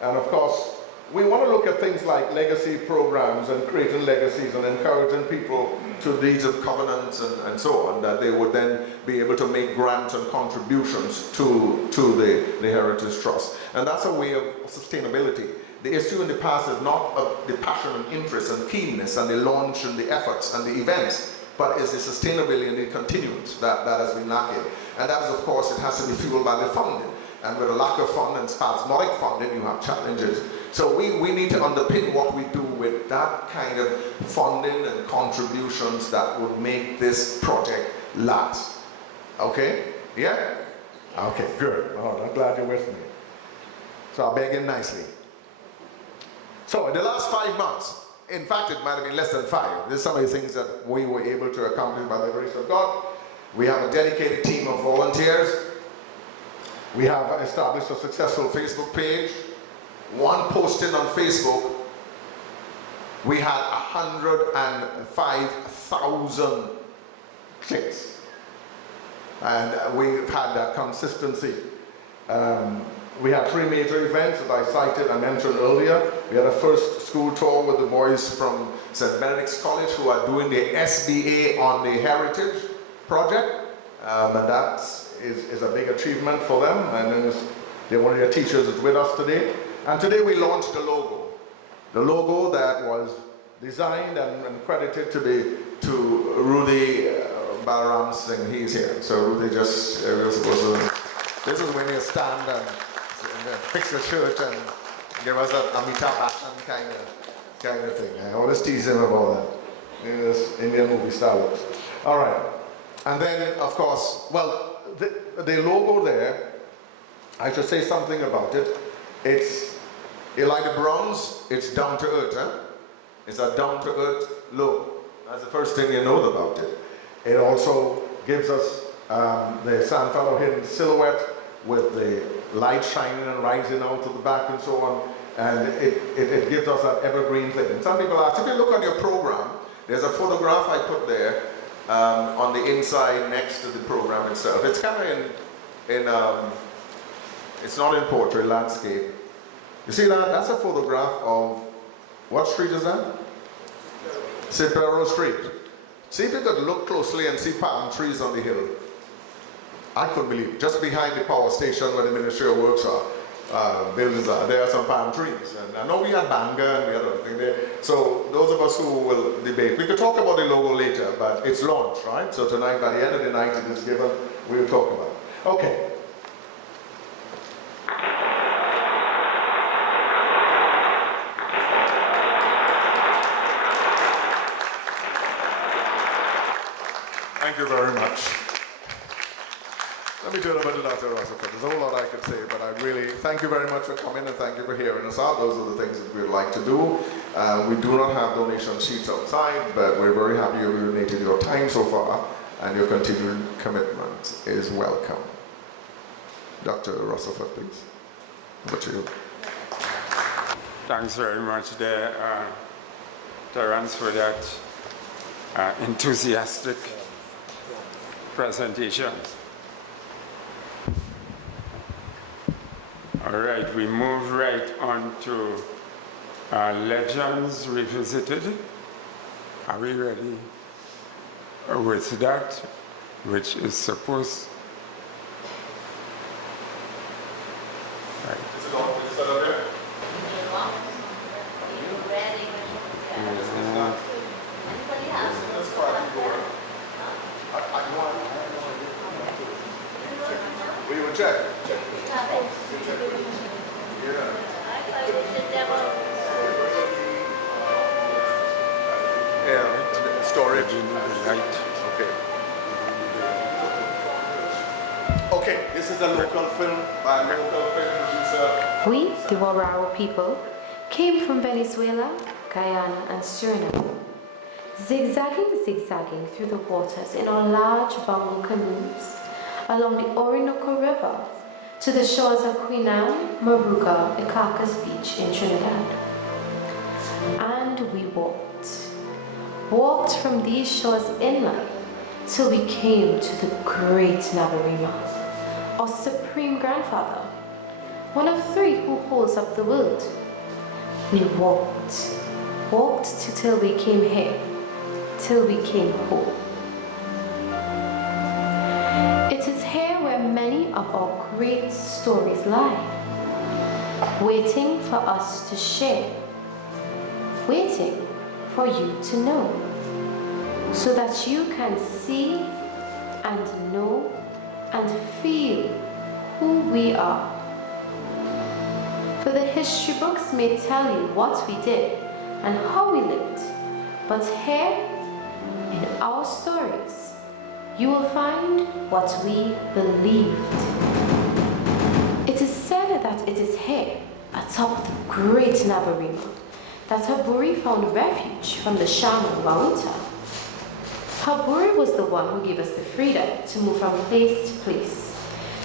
And of course, we want to look at things like legacy programs and creating legacies and encouraging people to deeds of covenants and so on, that they would then be able to make grants and contributions to the Heritage Trust. And that's a way of sustainability. The issue in the past is not the passion and interest and keenness and the launch and the efforts and the events, but is the sustainability and the continuance that has been lacking. And that is, of course, it has to be fueled by the funding. And with a lack of funding and spasmodic funding, you have challenges. So we need to underpin what we do with that kind of funding and contributions that would make this project last. Okay? Yeah? Okay, good. Oh, I'm glad you're with me. So I'll begin nicely. So in the last 5 months, in fact, it might have been less than 5. There's some of the things that we were able to accomplish by the grace of God. We have a dedicated team of volunteers. We have established a successful Facebook page. One posting on Facebook, we had 105,000 clicks. And we've had that consistency. We had 3 major events that I cited and mentioned earlier. We had a first school tour with the boys from St. Benedict's College who are doing the SBA on the Heritage Project. And that is a big achievement for them. And one of their teachers is with us today. And today we launched the logo. The logo that was designed and credited to Rudy Balaram Singh. He's here. So Rudy just was supposed to, this is when you stand and fix your shirt and give us an Amitabh Bachchan kind of thing. I always tease him about that. In this Indian movie Star Wars. All right. And then, of course, well, the logo there, I should say something about it. It's like the bronze, it's down to earth. It's a down to earth logo. That's the first thing you know about it. It also gives us the Sandfellow hidden silhouette with the light shining and rising out to the back and so on. And it gives us that evergreen thing. And some people ask, if you look on your program, there's a photograph I put there on the inside next to the program itself. It's kind of it's not in portrait, landscape. You see that? That's a photograph of, what street is that? Cipero Street. See if you could look closely and see palm trees on the hill. I couldn't believe it. Just behind the power station where the Ministry of Works buildings are, there are some palm trees. And I know we had Banga and we had other thing there. So those of us who will debate, we could talk about the logo later, but it's launched, right? So tonight, by the end of the night it is given, we'll talk about it. Okay. Thank you very much. Let me turn over to Dr. Rosaphat. There's a whole lot I could say, but I really thank you very much for coming and thank you for hearing us out. Those are the things that we'd like to do. We do not have donation sheets outside, but we're very happy you donated your time so far, and your continued commitment is welcome. Dr. Rosaphat, please. Over to you. Thanks very much there, Terence, for that enthusiastic presentation. All right, we move right on to Legends Revisited. Are we ready with that, which is supposed... Right. Is it on? Is it over there? We will check. Yeah, storage. Right. Okay. Okay, this is a local film by a local film producer. We, the Warao people, came from Venezuela, Guyana, and Suriname. Zigzagging through the waters in our large bamboo canoes along the Orinoco River, to the shores of Queen Anne, Moruga, Icacus Beach in Trinidad. And we walked from these shores inland till we came to the great Nabarima, our supreme grandfather, one of three who holds up the world. We walked till we came here, till we came home. It is here where many of our great stories lie, waiting for us to share, waiting for you to know, so that you can see and know and feel who we are. For the history books may tell you what we did and how we lived, but here, in our stories, you will find what we believed. It is said that it is here, atop the great Nabarima, that Haburi found refuge from the shaman Wauta. Haburi was the one who gave us the freedom to move from place to place,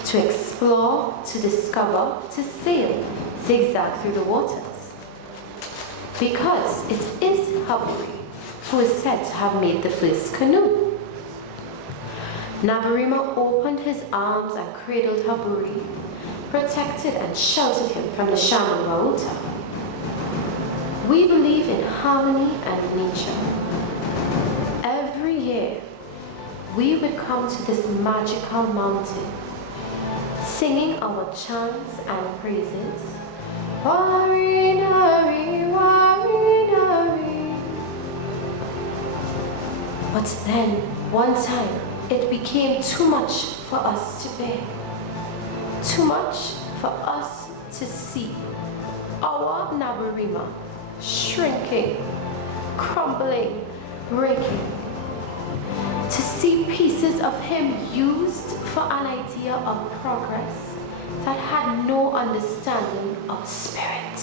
to explore, to discover, to sail, zigzag through the waters. Because it is Haburi who is said to have made the first canoe. Nabarima opened his arms and cradled Haburi, protected and sheltered him from the shaman Wauta. We believe in harmony and nature. Every year, we would come to this magical mountain, singing our chants and praises. Warinari, Warinari. But then, one time, it became too much for us to bear, too much for us to see. Our Nabarima shrinking, crumbling, breaking. To see pieces of him used for an idea of progress that had no understanding of spirit.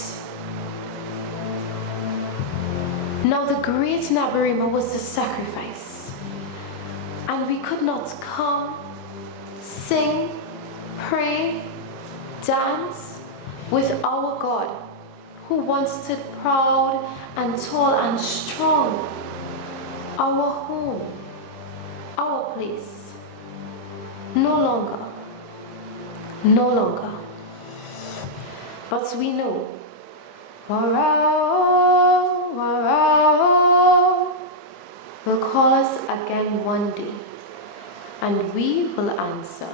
Now the great Nabarima was the sacrifice, and we could not come, sing, pray, dance with our God, who once stood proud and tall and strong, our home, our place. No longer. But we know, Warao, Warao will call us again one day, and we will answer,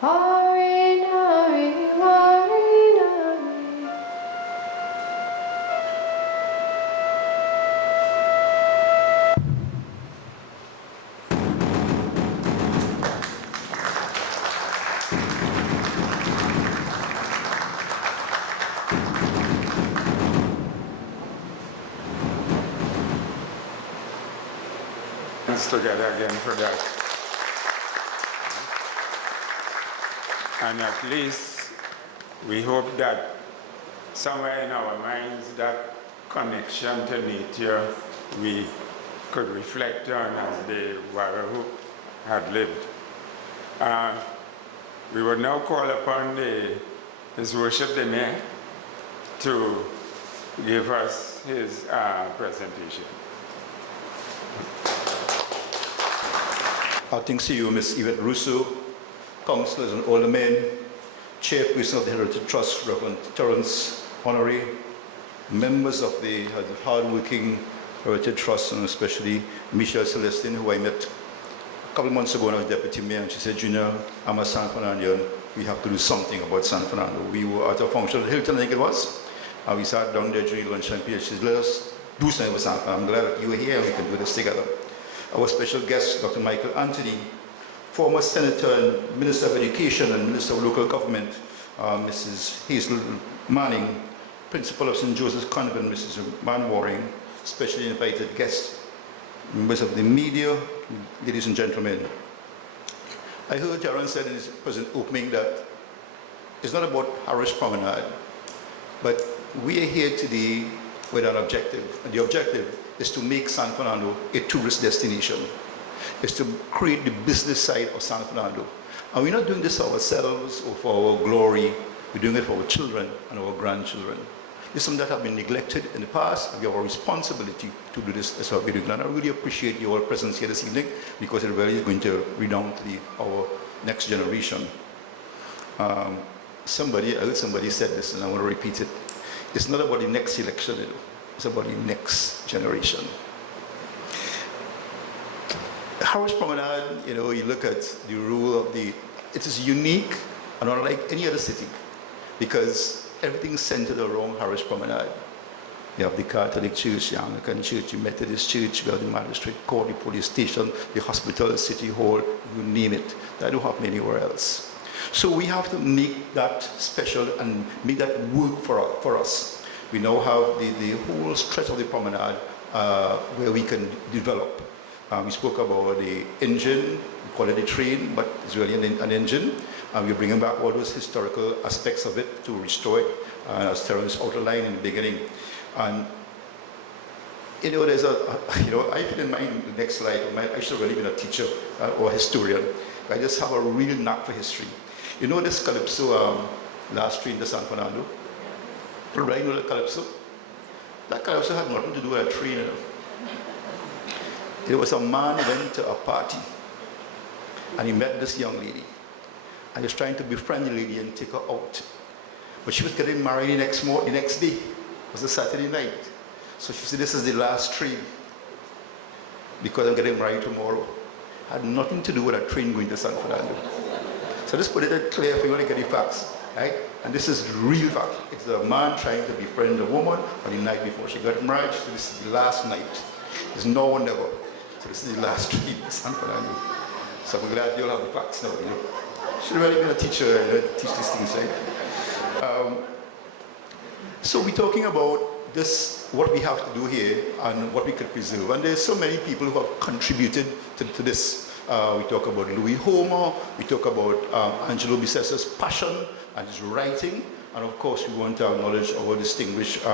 Warinari, Warinari. Together again for that. And at least we hope that somewhere in our minds that connection to nature we could reflect on as the Warahu had lived. We would now call upon His Worship the Mayor to give us his presentation. Acting CEO Ms. Yvette Russo, councillors and aldermen, chairperson of the Heritage Trust, Reverend Terence Honorary, members of the hard-working Heritage Trust, and especially Michelle Celestine, who I met a couple of months ago when I was deputy mayor, and she said, Junior, I'm a San Fernandian, we have to do something about San Fernando. We were at a function at Hilton, I think it was, and we sat down there during lunch and she said, let us do something with San Fernando. I'm glad that you were here and we can do this together. Our special guest, Dr. Michael Anthony, former Senator and Minister of Education and Minister of Local Government, Mrs. Hazel Manning, Principal of St. Joseph's Convent, Mrs. Manwaring, specially invited guests, members of the media, ladies and gentlemen. I heard Jaron said in his present opening that it's not about Harris Promenade, but we are here today with an objective, and the objective is to make San Fernando a tourist destination. is to create the business side of San Fernando. And we're not doing this for ourselves or for our glory. We're doing it for our children and our grandchildren. This is something that have been neglected in the past, and we have a responsibility to do this. That's what we're doing. And I really appreciate your presence here this evening, because it really is going to redound to our next generation. I heard somebody said this, and I want to repeat it. It's not about the next election, it's about the next generation. Harris Promenade, you look at the rule of it is unique and unlike any other city, because everything's centered around Harris Promenade. You have the Catholic Church, the Anglican Church, the Methodist Church, you have the Magistrate Court, the police station, the hospital, the city hall, you name it. That don't happen anywhere else. So we have to make that special and make that work for us. We now have the whole stretch of the promenade where we can develop. We spoke about the engine, we call it the train, but it's really an engine. And we're bringing back all those historical aspects of it to restore it, as Terence outlined in the beginning. And there's I feel in my next life, I should have really been a teacher or a historian. I just have a real knack for history. This Calypso last train to San Fernando? Right, the Calypso? That Calypso had nothing to do with a train. There was a man who went to a party, and he met this young lady. And he was trying to befriend the lady and take her out. But she was getting married the next day. It was a Saturday night. So she said, this is the last train, because I'm getting married tomorrow. It had nothing to do with a train going to San Fernando. So just put it clear for you to get the facts, right? And this is real fact. It's a man trying to befriend a woman on the night before she got married. So this is the last night. There's no one ever. So this is the last train to San Fernando. So I'm glad you'll have the facts now. Should have really been a teacher, teach these things, right? So we're talking about this, what we have to do here and what we could preserve. And there's so many people who have contributed to this. We talk about Louis Homer, we talk about Angelo Bissessa's passion and his writing, and of course we want to acknowledge our distinguished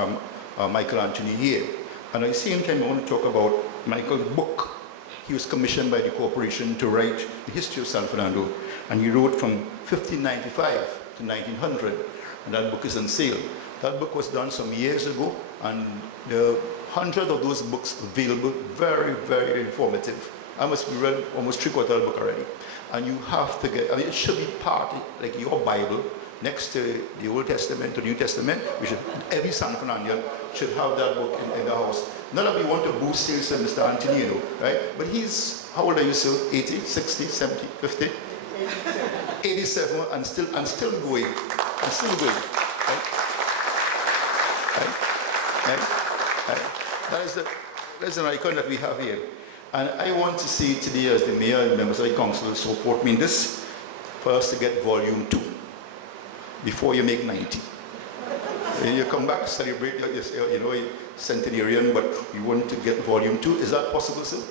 Michael Anthony here. And at the same time I want to talk about Michael's book. He was commissioned by the corporation to write the history of San Fernando, and he wrote from 1595 to 1900, and that book is on sale. That book was done some years ago, and there are hundreds of those books available, very, very informative. I must be read almost 3/4 of the book already. And you have to get, it should be part, like your Bible, next to the Old Testament or New Testament. Every San Fernandian should have that book in the house. Not that we want to boost sales to Mr. Anthony, right? But he's, how old are you, sir? 80, 60, 70, 50? 87, and still going. And still going. Right? That's an icon that we have here. And I want to see today, as the mayor and members of the council support me in this, for us to get volume 2 before you make 90. When you come back to celebrate your centenarian, but you want to get volume 2. Is that possible, sir?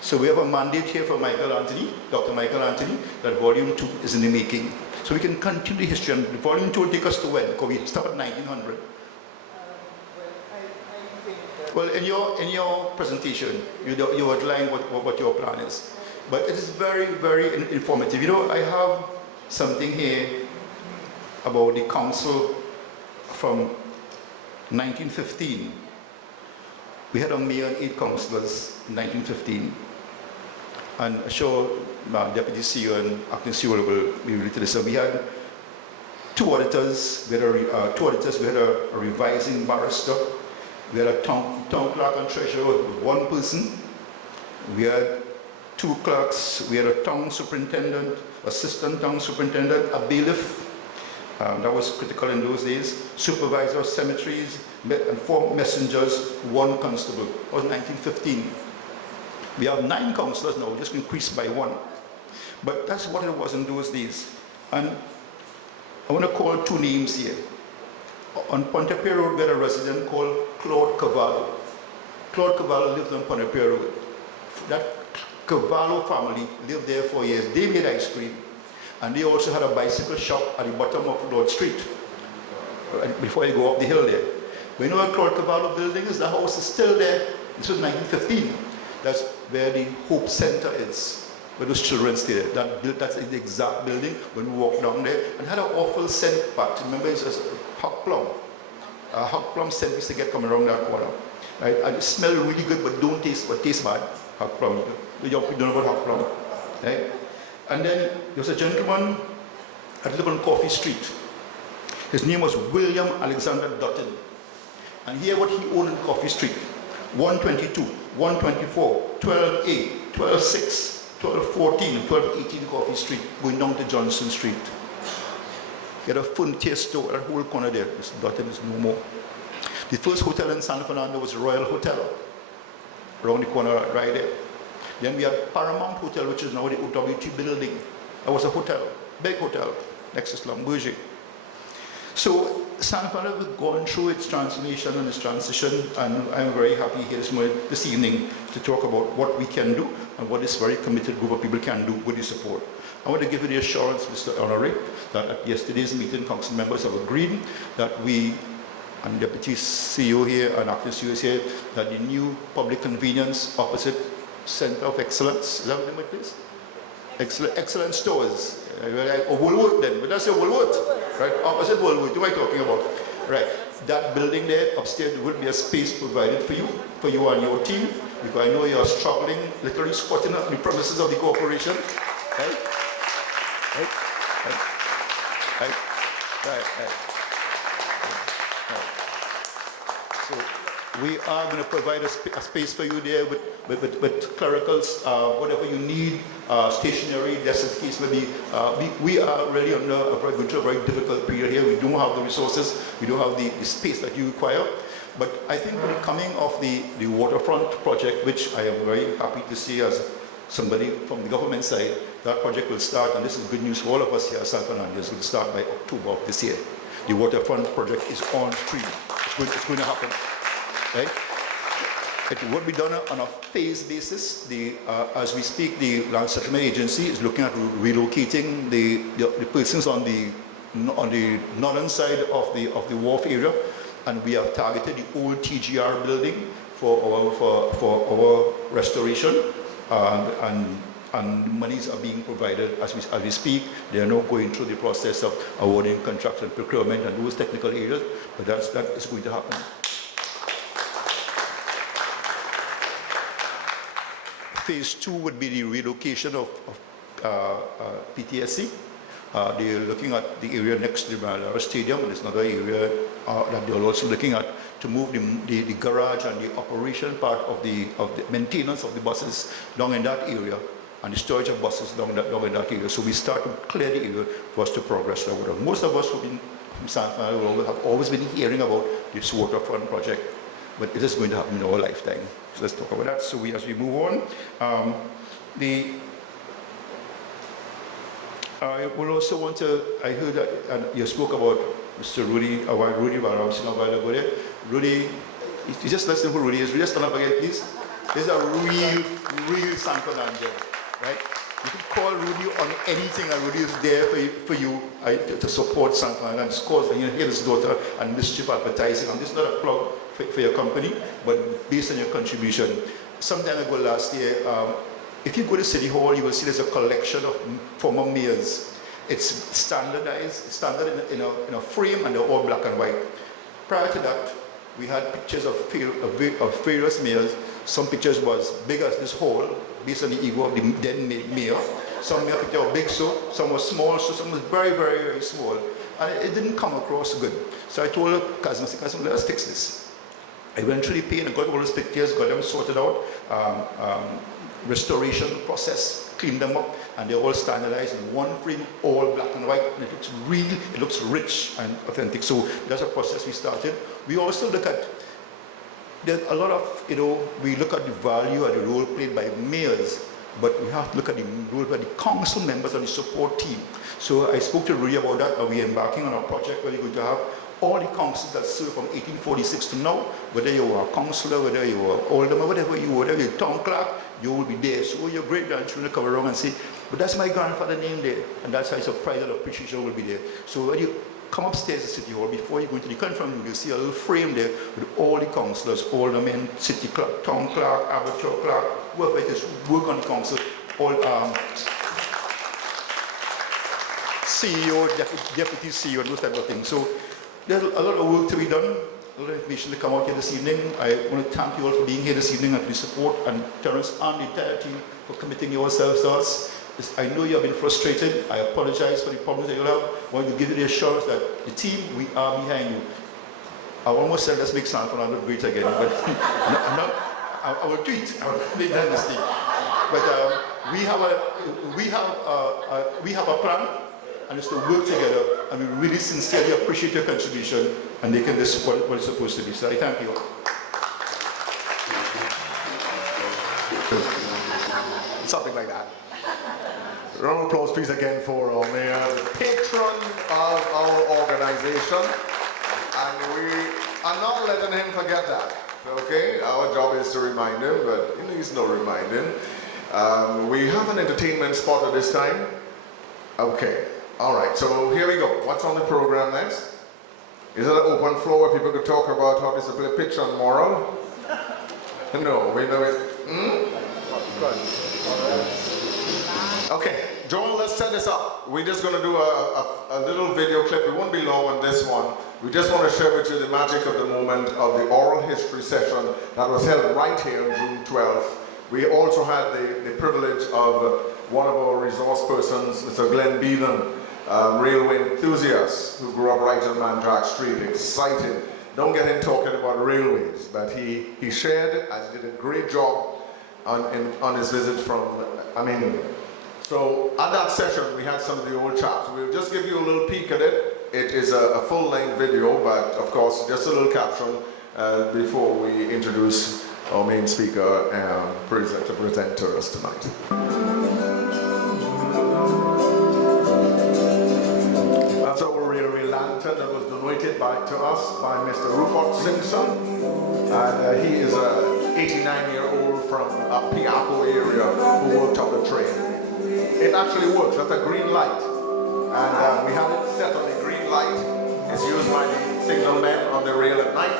So we have a mandate here for Michael Anthony, Dr. Michael Anthony, that volume 2 is in the making. So we can continue the history, and volume 2 will take us to when? Because we start at 1900. Well, in your presentation, you outline what your plan is. But it is very, very informative. I have something here about the council from 1915. We had a mayor and 8 councillors in 1915. And I'm sure Deputy CEO and Acting CEO will be related to this. So we had 2 auditors. We had a revising barrister. We had a town clerk and treasurer with 1 person. We had 2 clerks. We had a town superintendent, assistant town superintendent, a bailiff. That was critical in those days. Supervisor of cemeteries, and 4 messengers, 1 constable. That was 1915. We have 9 councillors now, just increased by 1. But that's what it was in those days. And I want to call 2 names here. On Pontepier Road, we had a resident called Claude Cavallo. Claude Cavallo lived on Pontepier Road. That Cavallo family lived there for years. They made ice cream. And they also had a bicycle shop at the bottom of Lord Street, before you go up the hill there. But you know where Claude Cavallo building is? The house is still there. This was 1915. That's where the Hope Center is, where those children stay there. That's the exact building when we walk down there. And had an awful scent back. Remember, it's a hot plum. A hot plum scent used to get coming around that corner. Right? And it smells really good, but taste bad. Hot plum. You don't know about hot plum. Right? And then there was a gentleman at 11 Coffee Street. His name was William Alexander Dutton. And here what he owned in Coffee Street: 122, 124, 12A, 126, 1214, 1218 Coffee Street, going down to Johnson Street. He had a frontier store, that whole corner there. Mr. Dutton is no more. The first hotel in San Fernando was Royal Hotel, around the corner right there. Then we had Paramount Hotel, which is now the OWT building. That was a hotel, big hotel, next to Schlumberger. So San Fernando has gone through its transformation and its transition, and I'm very happy here this evening to talk about what we can do and what this very committed group of people can do with the support. I want to give you the assurance, Mr. Honorary, that at yesterday's meeting, council members have agreed that we, and Deputy CEO here and acting CEO is here, that the new public convenience opposite Center of Excellence, is that what the name is? Excellent Stores, or Woolworth then, but that's a Woolworth, right? Opposite Woolworth, what am I talking about? Right, that building there upstairs will be a space provided for you and your team, because I know you are struggling, literally squatting up the premises of the corporation, right? Right. So we are going to provide a space for you there with clericals, whatever you need, stationery, that's the case may be. We are really going through a very difficult period here. We don't have the resources, we don't have the space that you require. But I think with the coming of the waterfront project, which I am very happy to see as somebody from the government side, that project will start, and this is good news for all of us here at San Fernando. It will start by October of this year. The waterfront project is on stream. It's going to happen. Right? It will be done on a phased basis. As we speak, the Land Settlement Agency is looking at relocating the persons on the northern side of the wharf area, and we have targeted the old TGR building for our restoration, and monies are being provided as we speak. They are now going through the process of awarding contracts and procurement and those technical areas, but that is going to happen. Phase 2 would be the relocation of PTSC. They are looking at the area next to the Malara Stadium, and there's another area that they are also looking at to move the garage and the operation part of the maintenance of the buses down in that area, and the storage of buses down in that area. So we start to clear the area for us to progress forward. Most of us who've been from San Fernando have always been hearing about this waterfront project, but it is going to happen in our lifetime. So let's talk about that. So as we move on, I will also want to, I heard that you spoke about Mr. Rudy Varamsing a while ago there. Rudy, you just listen who Rudy is. Rudy, stand up again, please. He's a real San Fernando, right? You can call Rudy on anything, and Rudy is there for you to support San Fernando. And of course, you hear his daughter and Mischief Advertising. And this is not a plug for your company, but based on your contribution. Some time ago last year, if you go to City Hall, you will see there's a collection of former mayors. It's standard in a frame, and they're all black and white. Prior to that, we had pictures of various mayors. Some pictures was big as this hall, based on the ego of the then mayor. Some made a picture of big, so some was small, so some was very, very, very small. And it didn't come across good. So I told cousin, let us fix this. I went through the pain and got all those pictures, got them sorted out. Restoration process, cleaned them up, and they're all standardized in one frame, all black and white, and it looks real, it looks rich and authentic. So that's a process we started. We also look at, there's a lot of, we look at the value and the role played by mayors, but we have to look at the role by the council members and the support team. So I spoke to Rui about that, and we're embarking on a project where we're going to have all the councils that served from 1846 to now, whether you were a councillor, whether you were alderman, whatever you're town clerk, you will be there. So your great-grandchildren come around and say, but that's my grandfather's name there. And that's how it's a pride and appreciation will be there. So when you come upstairs to City Hall, before you go into the conference room, you see a little frame there with all the councillors, aldermen, city clerk, town clerk, amateur clerk, whoever it is, work on the council, all CEO, deputy CEO, and those type of things. So there's a lot of work to be done, a lot of information to come out here this evening. I want to thank you all for being here this evening and for the support, and Terence and the entire team for committing yourselves to us. I know you have been frustrated. I apologize for the problems that you have. I want to give you the assurance that the team, we are behind you. I almost said let's make San Fernando great again, but I will tweet. I will make that mistake. But we have a plan, and it's to work together, and we really sincerely appreciate your contribution and making this what it's supposed to be. So I thank you. Something like that. Round of applause, please, again for our mayor, the patron of our organization, and we are not letting him forget that. Okay, our job is to remind him, but he needs no reminding. We have an entertainment spot at this time. Okay, all right. So here we go. What's on the program next? Is it an open floor where people could talk about how discipline, pitch, and moral? No, we know it. Okay, Joel, let's set this up. We're just going to do a little video clip. It won't be long on this one. We just want to share with you the magic of the moment of the oral history session that was held right here on June 12th. We also had the privilege of one of our resource persons, Mr. Glenn Beelan, railway enthusiast who grew up right on Mandrake Street. Exciting. Don't get him talking about railways, but he shared and did a great job on his visit from, so at that session we had some of the old chaps. We'll just give you a little peek at it. It is a full-length video, but of course just a little caption before we introduce our main speaker to present to us tonight. That's our railway lantern that was donated to us by Mr. Rupert Simpson, and he is a 89-year-old from Piaco area who worked on the train. It actually works. That's a green light, and we have it set on a green light. It's used by the signalmen on the rail at night,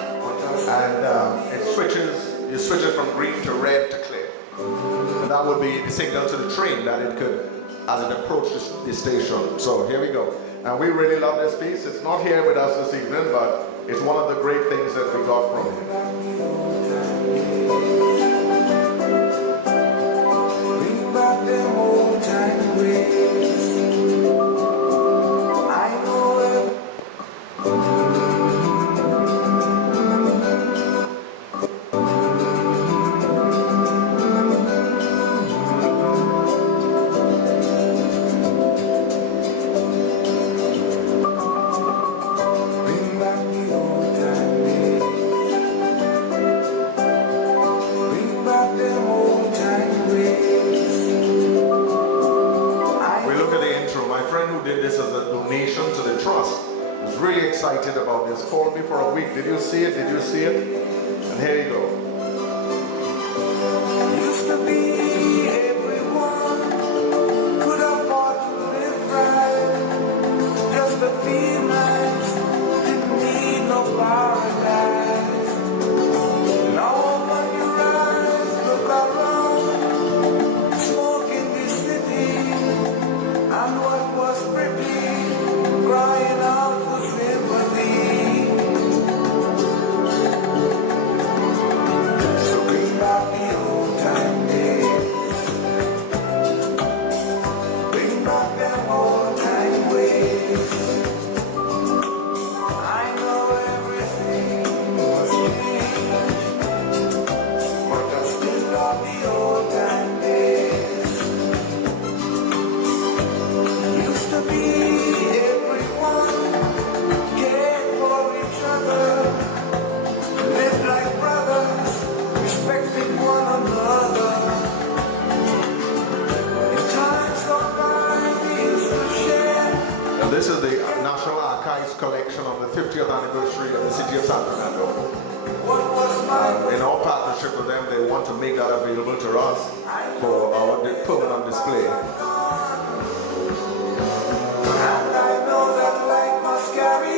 and you switch it from green to red to clear, and that would be the signal to the train that it could, as it approaches the station. So here we go, and we really love this piece. It's not here with us this evening, but it's one of the great things that we got from him. Excited about this. Called me for a week. Did you see it? Did you see it? And here you go. Used to be everyone could afford to live right. Just a few nights, didn't need no paradise. Now open your eyes, look around, smoke in the city, and what was pretty, crying out for sympathy. So bring back the old time days. Bring back them old time ways. I know everything was changed, but I still love the old time days. Used to be everyone cared for each other, lived like brothers, respecting one another. In times gone by, we used to share. Now this is the National Archives collection on the 50th anniversary of the city of San Fernando. In our partnership with them, they want to make that available to us for our permanent display. And I know that life must carry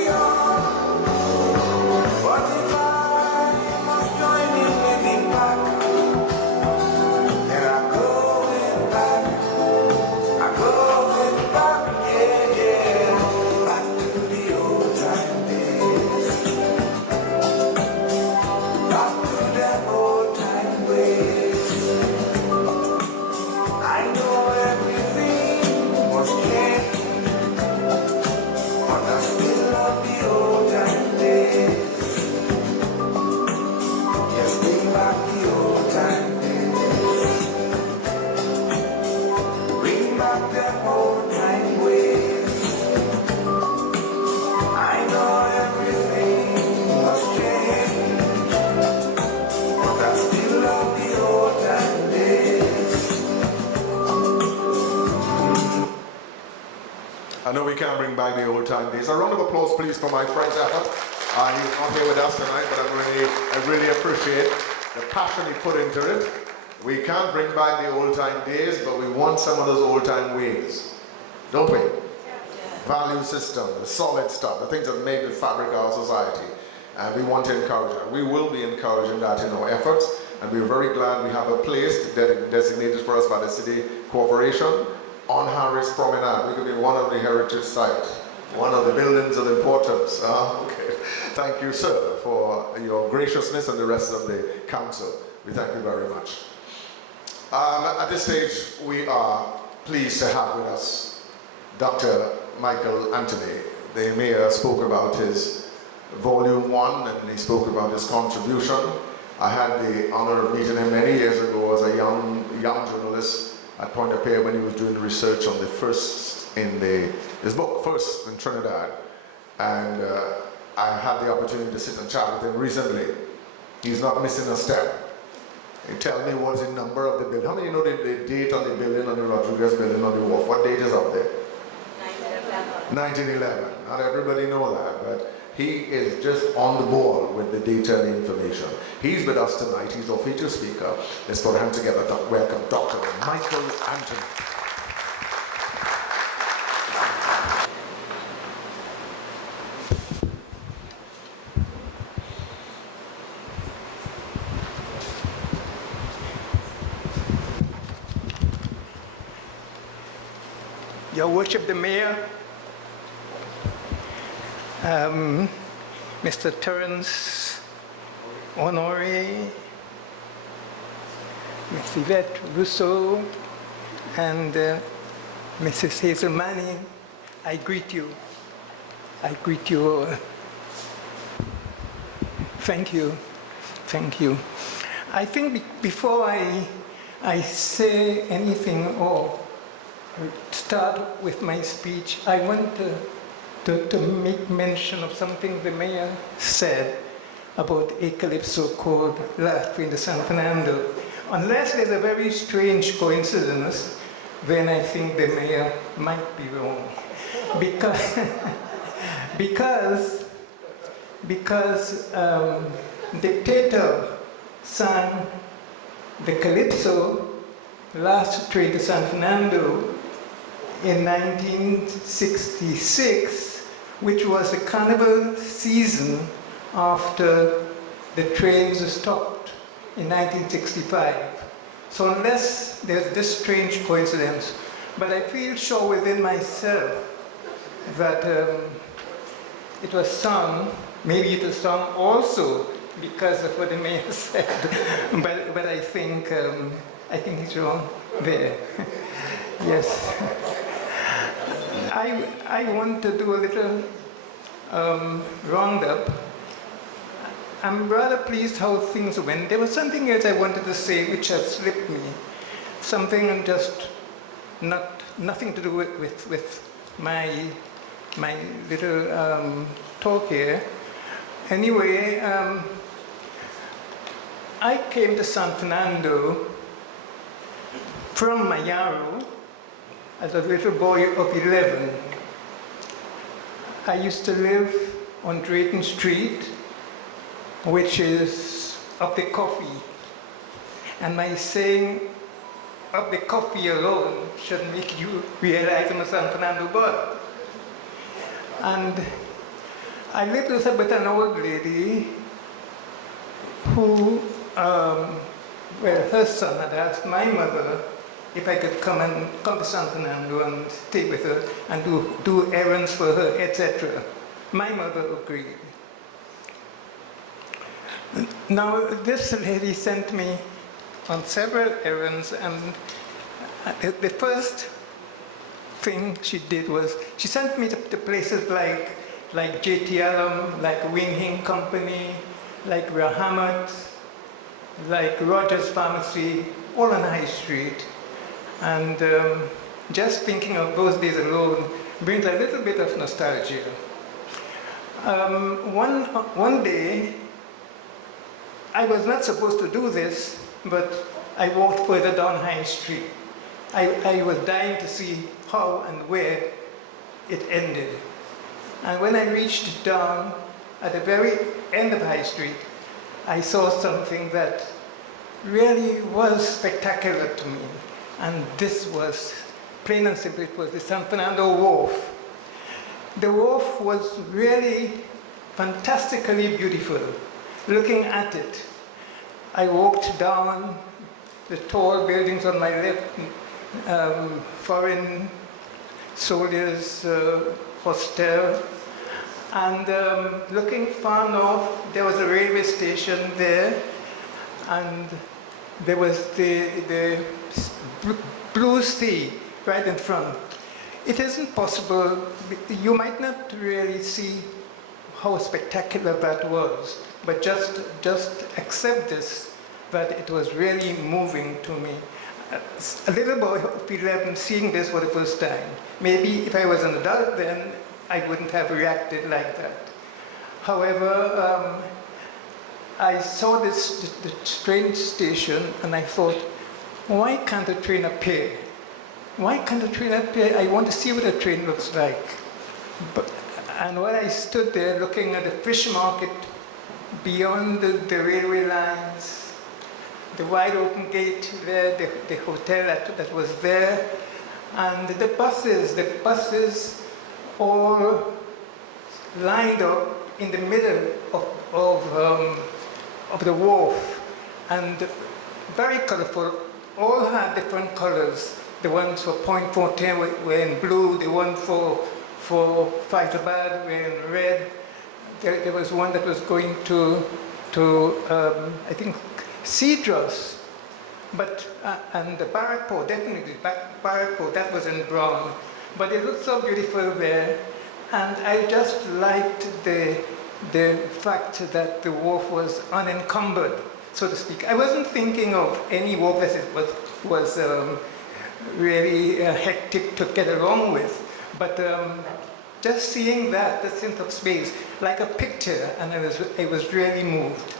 know we can't bring back the old time days. A round of applause, please, for my friend Zephyr. He's not here with us tonight, but I really appreciate the passion he put into it. We can't bring back the old time days, but we want some of those old time ways, don't we? Value system, the solid stuff, the things that make the fabric of our society. And we want to encourage that. We will be encouraging that in our efforts, and we're very glad we have a place designated for us by the City Corporation on Harris Promenade. We could be one of the heritage sites, one of the buildings of importance. Okay. Thank you, sir, for your graciousness and the rest of the council. We thank you very much. At this stage, we are pleased to have with us Dr. Michael Anthony. The mayor spoke about his volume 1 and he spoke about his contribution. I had the honor of meeting him many years ago as a young journalist at Point of Pear when he was doing research on the his book, First in Trinidad. And I had the opportunity to sit and chat with him recently. He's not missing a step. He tell me what's the number of the building. How many know the date on the building, on the Rodriguez building on the wharf? What date is up there? 1911. Not everybody know that, but he is just on the ball with the data and the information. He's with us tonight. He's our featured speaker. Let's put a hand together. Welcome Dr. Michael Anthony. Your Worship the Mayor, Mr. Terence Honore, Ms. Yvette Rousseau, and Mrs. Hazel Manning, I greet you. I greet you all. Thank you. Thank you. I think before I say anything or start with my speech, I want to make mention of something the mayor said about a calypso called last in the San Fernando. Unless there's a very strange coincidence, then I think the mayor might be wrong. Because Dictator sang the calypso last train to San Fernando in 1966, which was the carnival season after the trains stopped in 1965. So unless there's this strange coincidence, but I feel sure within myself that it was sung, maybe it was sung also because of what the mayor said, but I think he's wrong there. Yes. I want to do a little roundup. I'm rather pleased how things went. There was something else I wanted to say which has slipped me. Something just nothing to do with my little talk here. Anyway, I came to San Fernando from Mayaro as a little boy of 11. I used to live on Drayton Street, which is up the coffee. And my saying up the coffee alone should make you realize I'm a San Fernando boy. And I lived with an old lady who, her son had asked my mother if I could come to San Fernando and stay with her and do errands for her, etc. My mother agreed. Now, this lady sent me on several errands, and the first thing she did was she sent me to places like J.T. Allen, like Wing Hing Company, like Rahamat, like Rogers Pharmacy, all on High Street. And just thinking of those days alone brings a little bit of nostalgia. One day, I was not supposed to do this, but I walked further down High Street. I was dying to see how and where it ended. And when I reached down at the very end of High Street, I saw something that really was spectacular to me. And this was, plain and simple, it was the San Fernando Wharf. The wharf was really fantastically beautiful. Looking at it, I walked down the tall buildings on my left, foreign soldiers' hostel, and looking far north, there was a railway station there, and there was the blue sea right in front. It isn't possible, you might not really see how spectacular that was, but just accept this, that it was really moving to me. A little boy of 11 seeing this for the first time. Maybe if I was an adult then, I wouldn't have reacted like that. However, I saw the train station and I thought, why can't a train appear? Why can't a train appear? I want to see what a train looks like. And while I stood there looking at the fish market beyond the railway lines, the wide open gate there, the hotel that was there, and the buses all lined up in the middle of the wharf, and very colorful, all had different colors. The ones for Point Fortin were in blue, the one for Fyterbad were in red. There was one that was going to I think, Cedros, but and the Barrackport, definitely Barrackport, that was in brown. But it looked so beautiful there, and I just liked the fact that the wharf was unencumbered, so to speak. I wasn't thinking of any wharf that was really hectic to get along with, but just seeing that, the sense of space, like a picture, and I was really moved.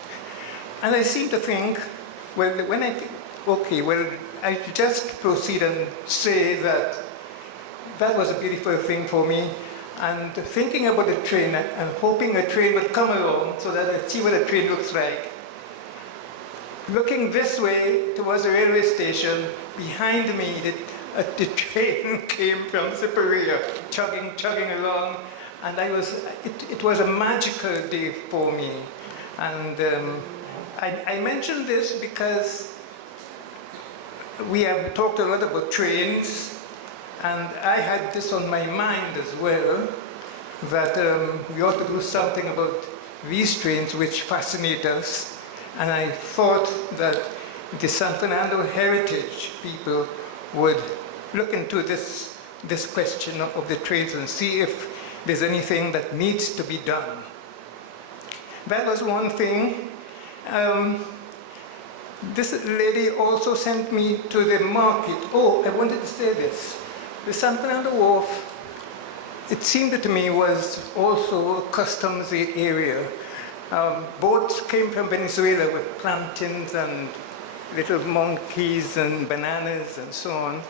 And I seem to think, well, when I just proceed and say that that was a beautiful thing for me, and thinking about the train and hoping a train would come along so that I'd see what a train looks like. Looking this way towards the railway station, behind me, the train came from Siparia, chugging along, and it was a magical day for me. And I mention this because we have talked a lot about trains, and I had this on my mind as well, that we ought to do something about these trains which fascinate us. And I thought that the San Fernando heritage people would look into this question of the trains and see if there's anything that needs to be done. That was one thing. This lady also sent me to the market. Oh, I wanted to say this. The San Fernando Wharf, it seemed to me, was also a customs area. Boats came from Venezuela with plantains and little monkeys and bananas and so on,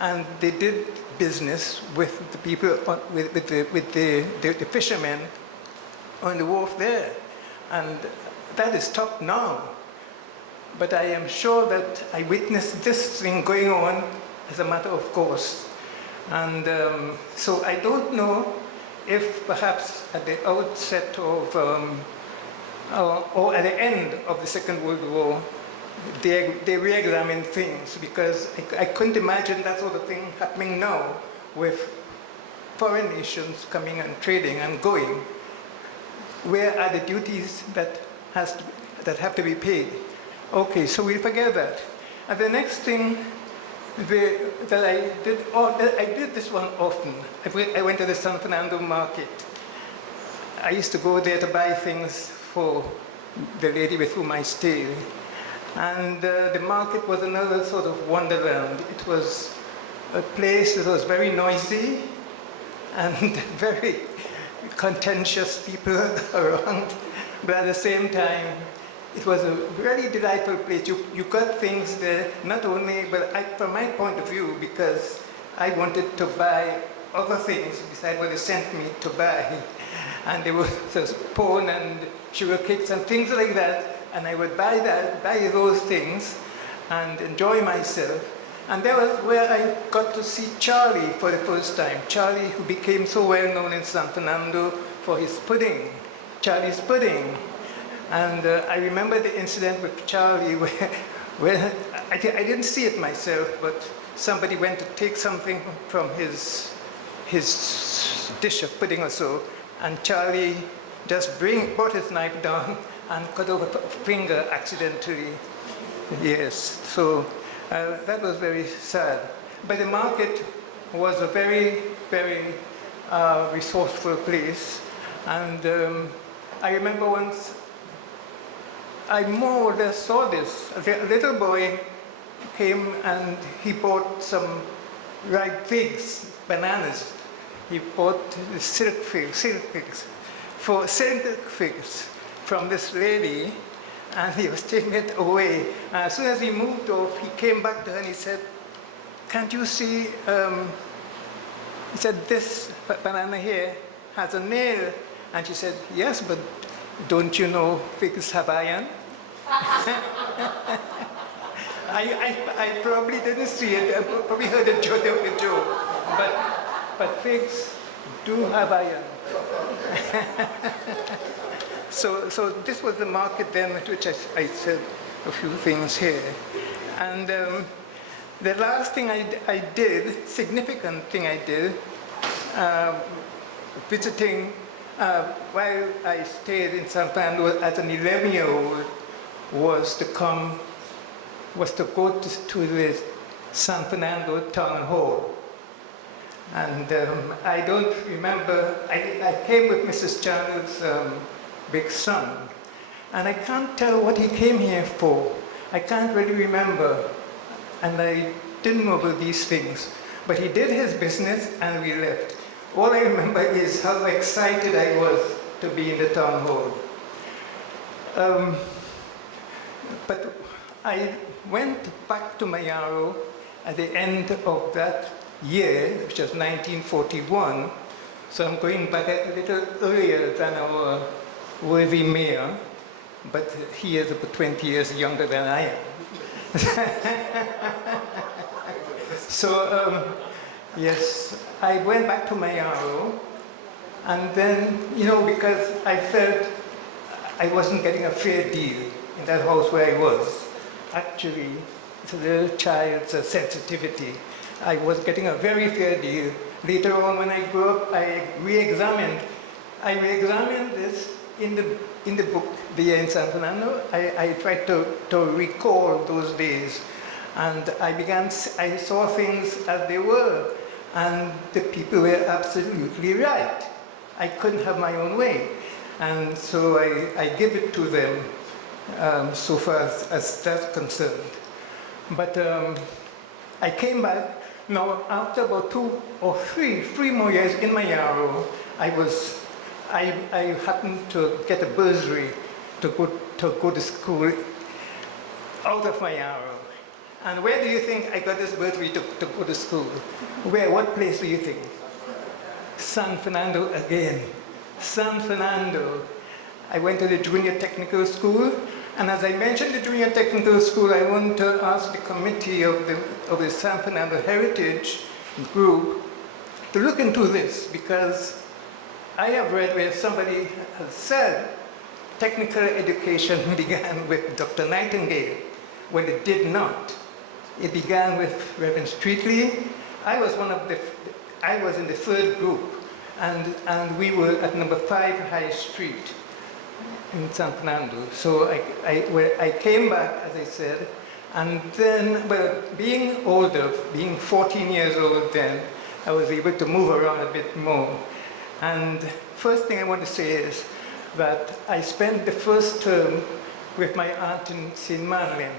and they did business with the people, with the fishermen on the wharf there, and that is stopped now. But I am sure that I witnessed this thing going on as a matter of course, and so I don't know if perhaps at the outset of or at the end of the Second World War, they re-examined things, because I couldn't imagine that sort of thing happening now with foreign nations coming and trading and going. Where are the duties that have to be paid? Okay, so we'll forget that. And the next thing that I did this one often. I went to the San Fernando market. I used to go there to buy things for the lady with whom I stayed. And the market was another sort of wonderland. It was a place that was very noisy and very contentious people around, but at the same time, it was a really delightful place. You got things there, not only, but from my point of view, because I wanted to buy other things besides what they sent me to buy. And there was porn and sugar cakes and things like that. And I would buy those things and enjoy myself. And that was where I got to see Charlie for the first time. Charlie, who became so well known in San Fernando for his pudding, Charlie's pudding. And I remember the incident with Charlie where I didn't see it myself, but somebody went to take something from his dish of pudding or so, and Charlie just brought his knife down and cut off a finger accidentally. Yes, so that was very sad. But the market was a very, very resourceful place. And I remember once I more or less saw this. A little boy came and he bought some ripe figs, bananas. He bought silk figs from this lady, and he was taking it away. As soon as he moved off, he came back to her and he said, "Can't you see," he said, "this banana here has a nail." And she said, "Yes, but don't you know figs have iron?" I probably didn't see it. I probably heard the joke, but figs do have iron. So this was the market then at which I said a few things here. And the last thing I did, significant thing I did, visiting while I stayed in San Fernando as an 11-year-old, was to go to the San Fernando Town Hall. And I don't remember, I came with Mrs. Chandler's big son, and I can't tell what he came here for. I can't really remember, and I didn't know about these things. But he did his business and we left. All I remember is how excited I was to be in the town hall. But I went back to Mayaro at the end of that year, which was 1941. So I'm going back a little earlier than our worthy mayor, but he is about 20 years younger than I am. So, yes, I went back to Mayaro, and then, because I felt I wasn't getting a fair deal in that house where I was. Actually, it's a little child's sensitivity. I was getting a very fair deal. Later on, when I grew up, I re-examined this in the book, The Year in San Fernando. I tried to recall those days. And I saw things as they were. And the people were absolutely right. I couldn't have my own way. And so I give it to them so far as that's concerned. But I came back. Now, after about 2 or 3 more years in Mayaro, I happened to get a bursary to go to school out of Mayaro. And where do you think I got this bursary to go to school? What place do you think? San Fernando again. San Fernando. I went to the junior technical school, and as I mentioned the junior technical school, I want to ask the committee of the San Fernando Heritage Group to look into this, because I have read where somebody has said technical education began with Dr. Nightingale, when it did not. It began with Reverend Streetley. I was in the third group, and we were at number 5 High Street in San Fernando. So I came back, as I said, and then, being older, being 14 years old then, I was able to move around a bit more. And first thing I want to say is that I spent the first term with my aunt in St. Madeleine.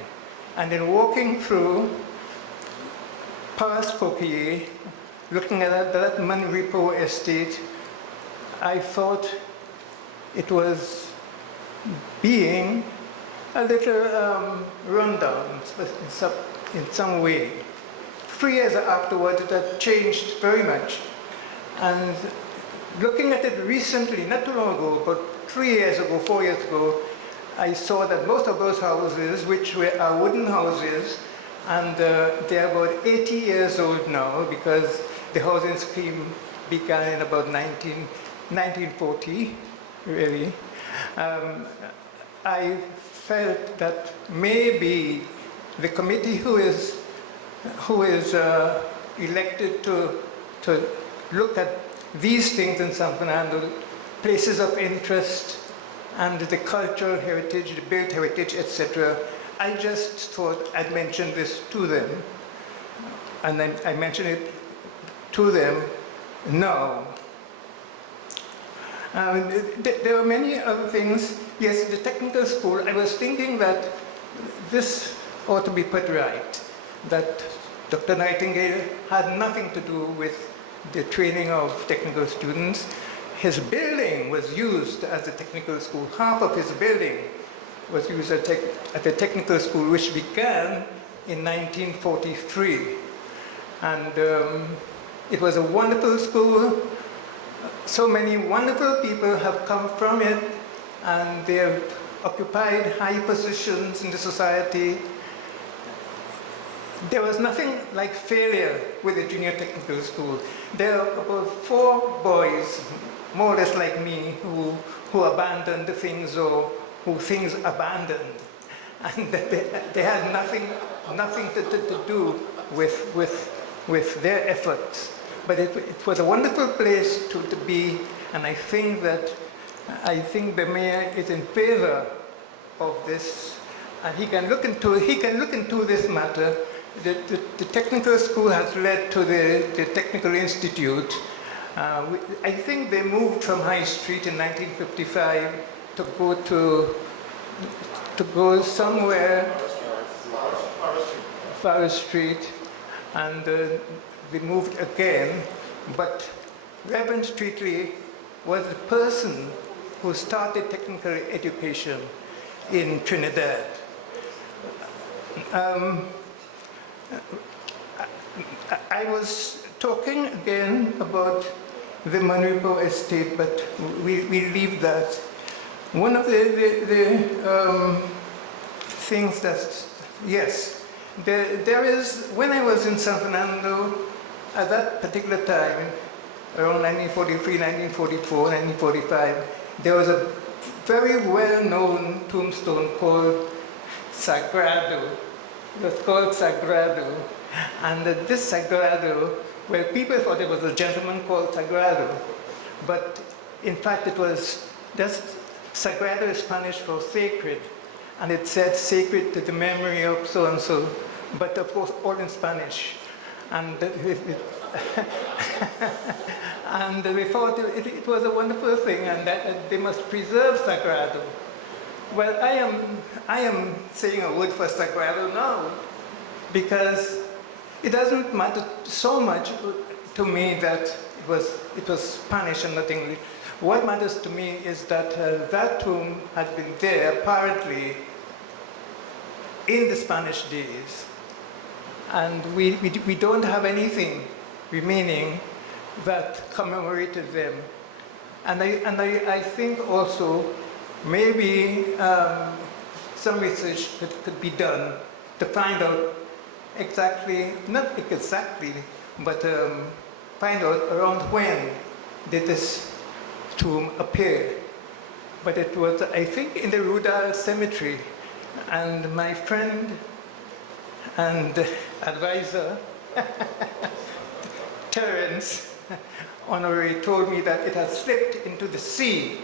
And then walking through past Coquillier, looking at that Manripo estate, I thought it was being a little run down in some way. 3 years afterwards, it had changed very much. And looking at it recently, not too long ago, but 3 years ago, 4 years ago, I saw that most of those houses, which are wooden houses, and they're about 80 years old now because the housing scheme began in about 1940, really. I felt that maybe the committee who is elected to look at these things in San Fernando, places of interest and the cultural heritage, the built heritage, etc. I just thought I'd mention this to them, and then I mention it to them now. There are many other things. Yes, the technical school, I was thinking that this ought to be put right, that Dr. Nightingale had nothing to do with the training of technical students. His building was used as a technical school. Half of his building was used at the technical school, which began in 1943. And it was a wonderful school. So many wonderful people have come from it, and they have occupied high positions in the society. There was nothing like failure with the junior technical school. There are about 4 boys, more or less like me, who abandoned the things, or who things abandoned. And they had nothing to do with their efforts. But it was a wonderful place to be, and I think the mayor is in favor of this, and he can look into this matter. The technical school has led to the Technical Institute. I think they moved from High Street in 1955 to go somewhere, Forest Street, and they moved again. But Reverend Streetley was the person who started technical education in Trinidad. I was talking again about the Manripo estate, but we leave that. One of the things that, yes, there is, when I was in San Fernando, at that particular time, around 1943, 1944, 1945, there was a very well-known tombstone called Sagrado. It was called Sagrado. And this Sagrado, well, people thought it was a gentleman called Sagrado, but in fact it was just, Sagrado is Spanish for sacred, and it said sacred to the memory of so-and-so, but of course all in Spanish. And and we thought it was a wonderful thing, and that they must preserve Sagrado. Well, I am saying a word for Sagrado now, because it doesn't matter so much to me that it was Spanish and not English. What matters to me is that that tomb had been there apparently in the Spanish days, and we don't have anything remaining that commemorated them. And I think also maybe some research could be done to find out exactly, not exactly, but find out around when did this tomb appear. But it was, I think, in the Rudal Cemetery. And my friend and advisor, Terence Honoré, told me that it had slipped into the sea.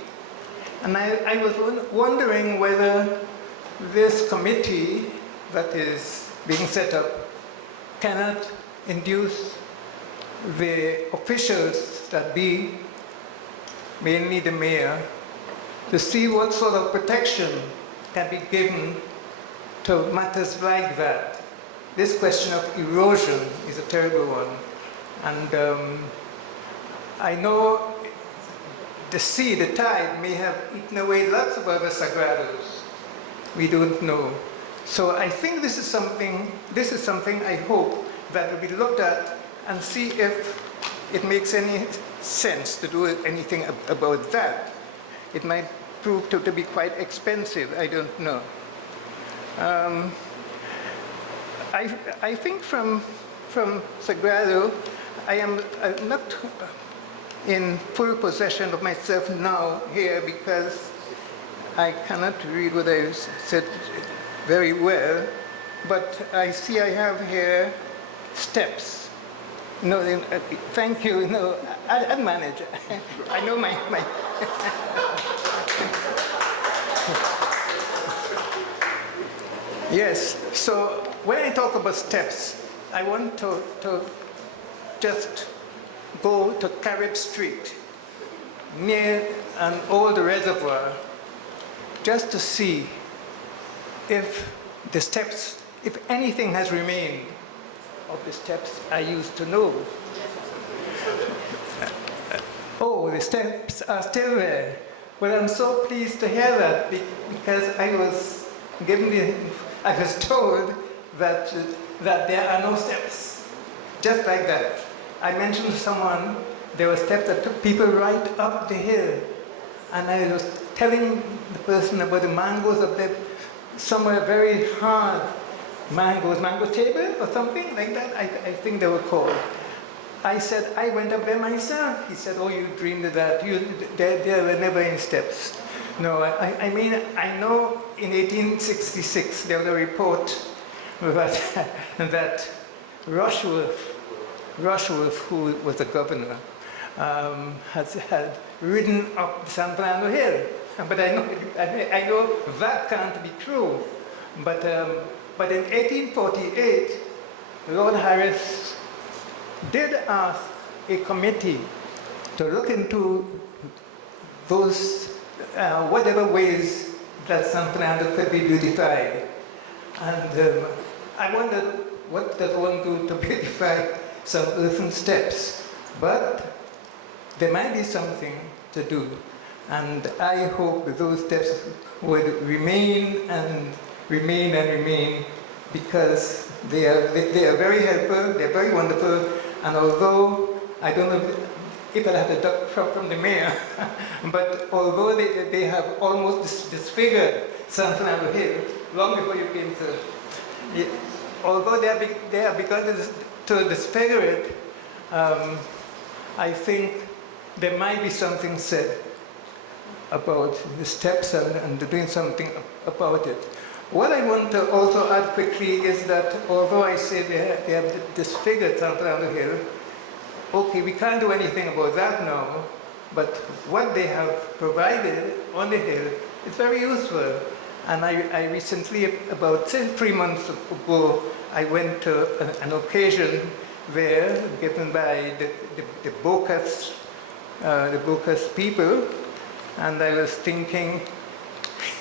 And I was wondering whether this committee that is being set up cannot induce the officials that be, mainly the mayor, to see what sort of protection can be given to matters like that. This question of erosion is a terrible one. And I know the sea, the tide, may have eaten away lots of other sagrados. We don't know. So I think this is something I hope that will be looked at and see if it makes any sense to do anything about that. It might prove to be quite expensive, I don't know. I think from Sagrado, I am not in full possession of myself now here because I cannot read what I said very well, but I see I have here steps. No, thank you. No, I'll manage. I know my Yes, so when I talk about steps, I want to just go to Carib Street, near an old reservoir, just to see if the steps, if anything has remained of the steps I used to know. Oh, the steps are still there. Well, I'm so pleased to hear that because I was told that there are no steps, just like that. I mentioned to someone there were steps that took people right up the hill, and I was telling the person about the mangoes up there, somewhere very hard mangoes, mango table or something like that, I think they were called. I said, I went up there myself. He said, oh, you dreamed of that. There were never any steps. No, I mean, I know in 1866 there was a report that Rushworth, who was the governor, had ridden up San Fernando Hill. But I know that can't be true. But in 1848, Lord Harris did ask a committee to look into those whatever ways that San Fernando could be beautified. And I wondered, what does one do to beautify some earthen steps? But there might be something to do. And I hope those steps would remain and remain and remain, because they are very helpful, they're very wonderful, and although I don't know if I'll have to duck from the mayor, but although they have almost disfigured San Fernando Hill long before you came to, although they have begun to disfigure it, I think there might be something said about the steps and doing something about it. What I want to also add quickly is that although I say they have disfigured San Fernando Hill, okay, we can't do anything about that now, but what they have provided on the hill is very useful. And I recently, about 3 months ago, I went to an occasion there given by the Bocas people, and I was thinking,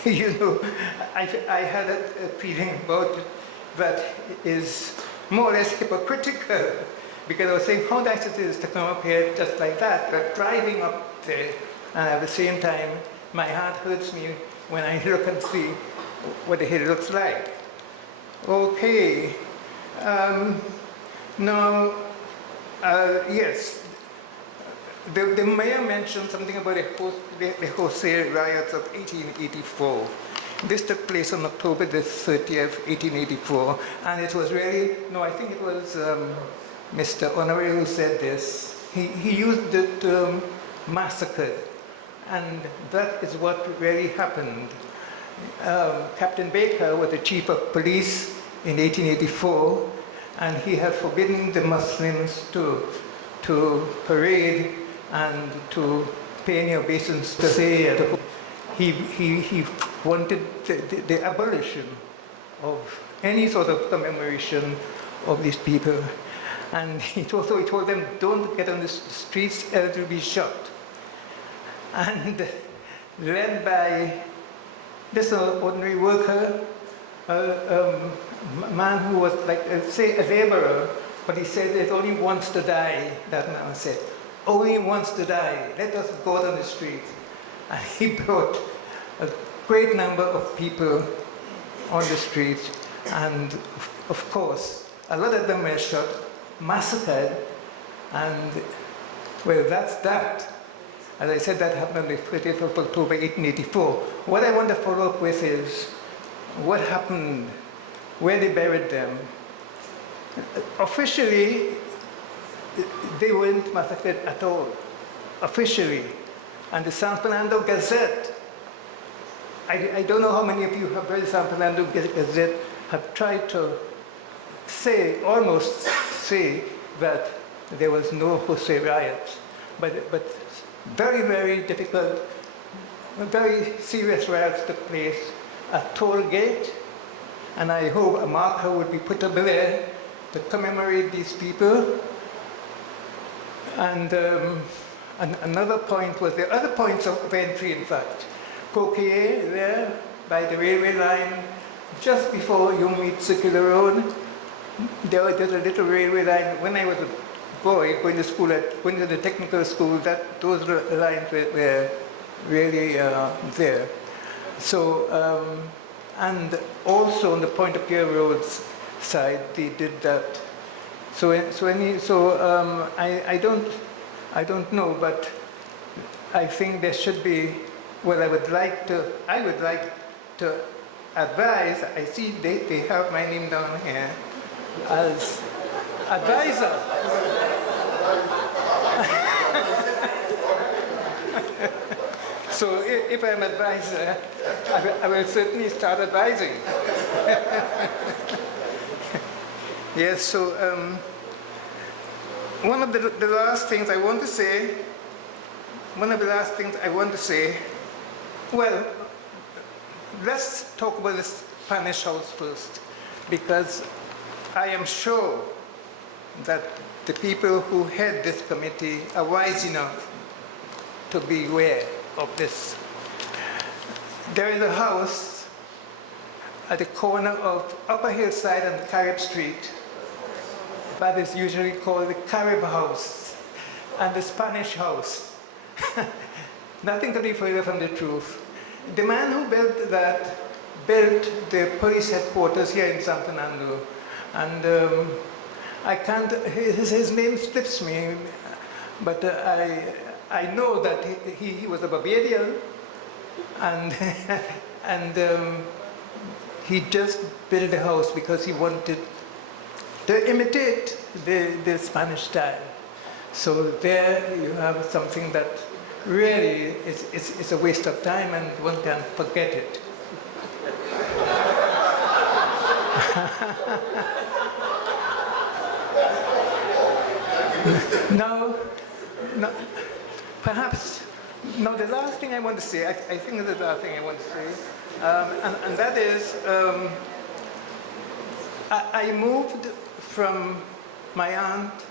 you know, I had a feeling about it that is more or less hypocritical, because I was saying how nice it is to come up here just like that, but driving up there, and at the same time, my heart hurts me when I look and see what the hill looks like. Okay, now, yes, the mayor mentioned something about the Jose riots of 1884. This took place on October the 30th, 1884, and it was really, no, I think it was Mr. Honore who said this. He used the term massacre, and that is what really happened. Captain Baker was the chief of police in 1884, and he had forbidden the Muslims to parade and to pay any obeisance to say he wanted the abolition of any sort of commemoration of these people. And he told them, don't get on the streets, else you'll be shot. And led by this ordinary worker, a man who was like, say, a laborer, but he said it only wants to die, that man said. Only wants to die. Let us go out on the street. And he brought a great number of people on the street. And of course, a lot of them were shot, massacred, and Well, that's that. As I said, that happened on the 30th of October 1884. What I want to follow up with is what happened, where they buried them. Officially, they weren't massacred at all. Officially. And the San Fernando Gazette, I don't know how many of you have read the San Fernando Gazette, have tried to say, almost say, that there was no Jose riots. But very, very difficult, very serious riots took place at Toll Gate, and I hope a marker would be put up there to commemorate these people. And another point was the other points of entry, in fact. Coquillet, there by the railway line, just before you meet Circular Road, there's a little railway line. When I was a boy going to school, going to the technical school, those lines were really there. So, and also on the Point of Pierre Road's side, they did that. I don't know, but I think there should be. Well, I would like to advise. I see they have my name down here as advisor. So if I'm advisor, I will certainly start advising. Yes, so one of the last things I want to say, well, let's talk about the Spanish House first, because I am sure that the people who head this committee are wise enough to be aware of this. There is a house at the corner of Upper Hillside and Carib Street that is usually called the Carib House and the Spanish House. Nothing could be further from the truth. The man who built that built the police headquarters here in San Fernando, and I can't, his name slips me, but I know that he was a Barbadian, and he just built a house because he wanted to imitate the Spanish style. So there you have something that really is a waste of time, and one can forget it. Now, perhaps, now the last thing I want to say, I think the last thing I want to say, and that is, I moved from my aunt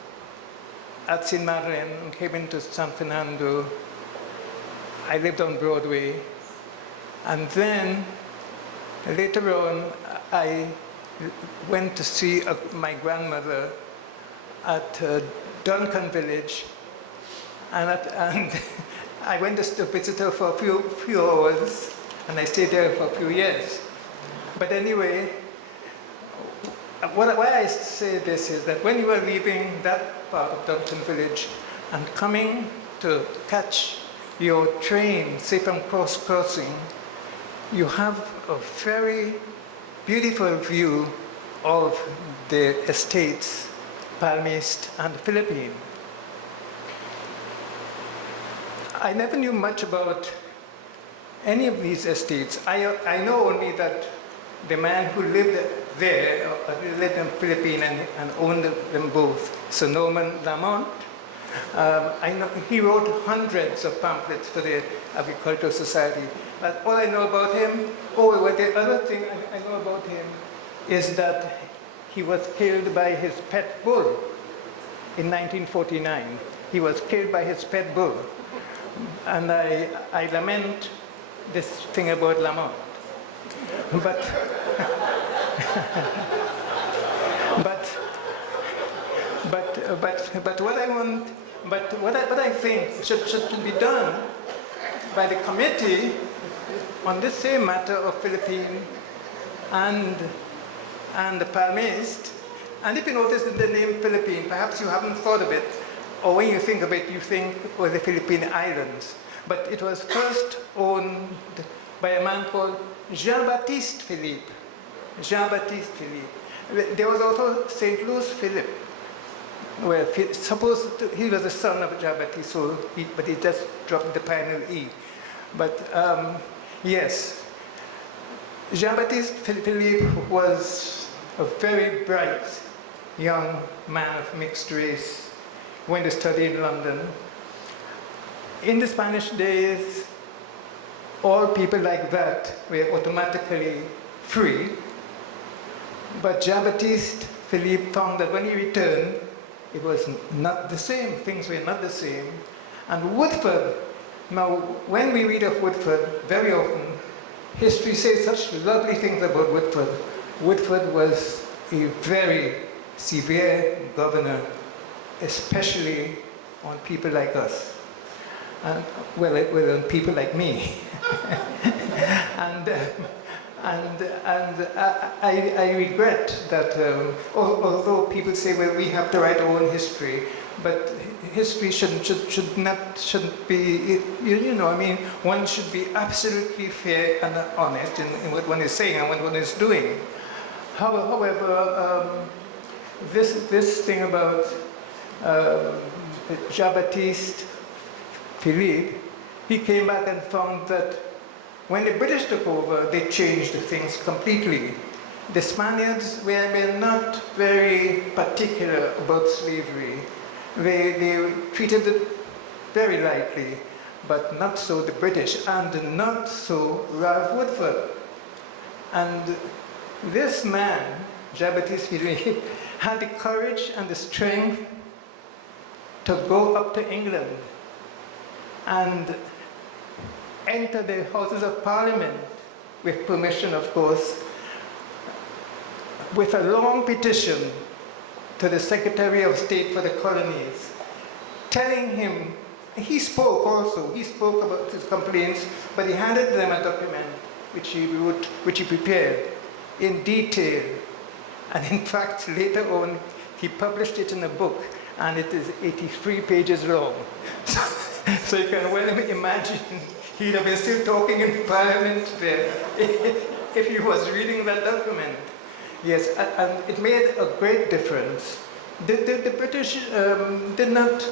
at St. Madeleine and came into San Fernando. I lived on Broadway, and then later on I went to see my grandmother at Duncan Village, and I went to visit her for a few hours, and I stayed there for a few years. But anyway, why I say this is that when you are leaving that part of Duncan Village and coming to catch your train, say from Crossing, you have a very beautiful view of the estates, Palm East and Philippine. I never knew much about any of these estates. I know only that the man who lived there, lived in Philippine and owned them both, Sir Norman Lamont. I know he wrote hundreds of pamphlets for the Agricultural Society. But all I know about him, the other thing I know about him is that he was killed by his pet bull in 1949. He was killed by his pet bull. And I lament this thing about Lamont. But what I think should be done by the committee on this same matter of Philippine and the Palm East, and if you notice in the name Philippine, perhaps you haven't thought of it, or when you think of it, you think of the Philippine Islands. But it was first owned by a man called Jean-Baptiste Philippe. Jean-Baptiste Philippe. There was also St. Louis Philippe. Well, he was the son of Jean-Baptiste, but he just dropped the final E. But yes, Jean-Baptiste Philippe was a very bright young man of mixed race, went to study in London. In the Spanish days, all people like that were automatically free, but Jean-Baptiste Philippe found that when he returned, it was not the same, things were not the same. And Woodford, now when we read of Woodford, very often, history says such lovely things about Woodford. Woodford was a very severe governor, especially on people like us. And, well, on people like me. and I regret that, although people say, well, we have to write our own history, but history shouldn't be, you know, I mean, one should be absolutely fair and honest in what one is saying and what one is doing. However, this thing about Jean-Baptiste Philippe, he came back and found that when the British took over, they changed things completely. The Spaniards were not very particular about slavery. They treated it very lightly, but not so the British, and not so Ralph Woodford. And this man, Jean-Baptiste Philippe, had the courage and the strength to go up to England and enter the Houses of Parliament, with permission, of course, with a long petition to the Secretary of State for the Colonies, telling him, he spoke also, he spoke about his complaints, but he handed them a document which he wrote, which he prepared in detail. And in fact, later on, he published it in a book, and it is 83 pages long. So you can well imagine he'd have been still talking in Parliament there if he was reading that document. Yes, and it made a great difference. The British did not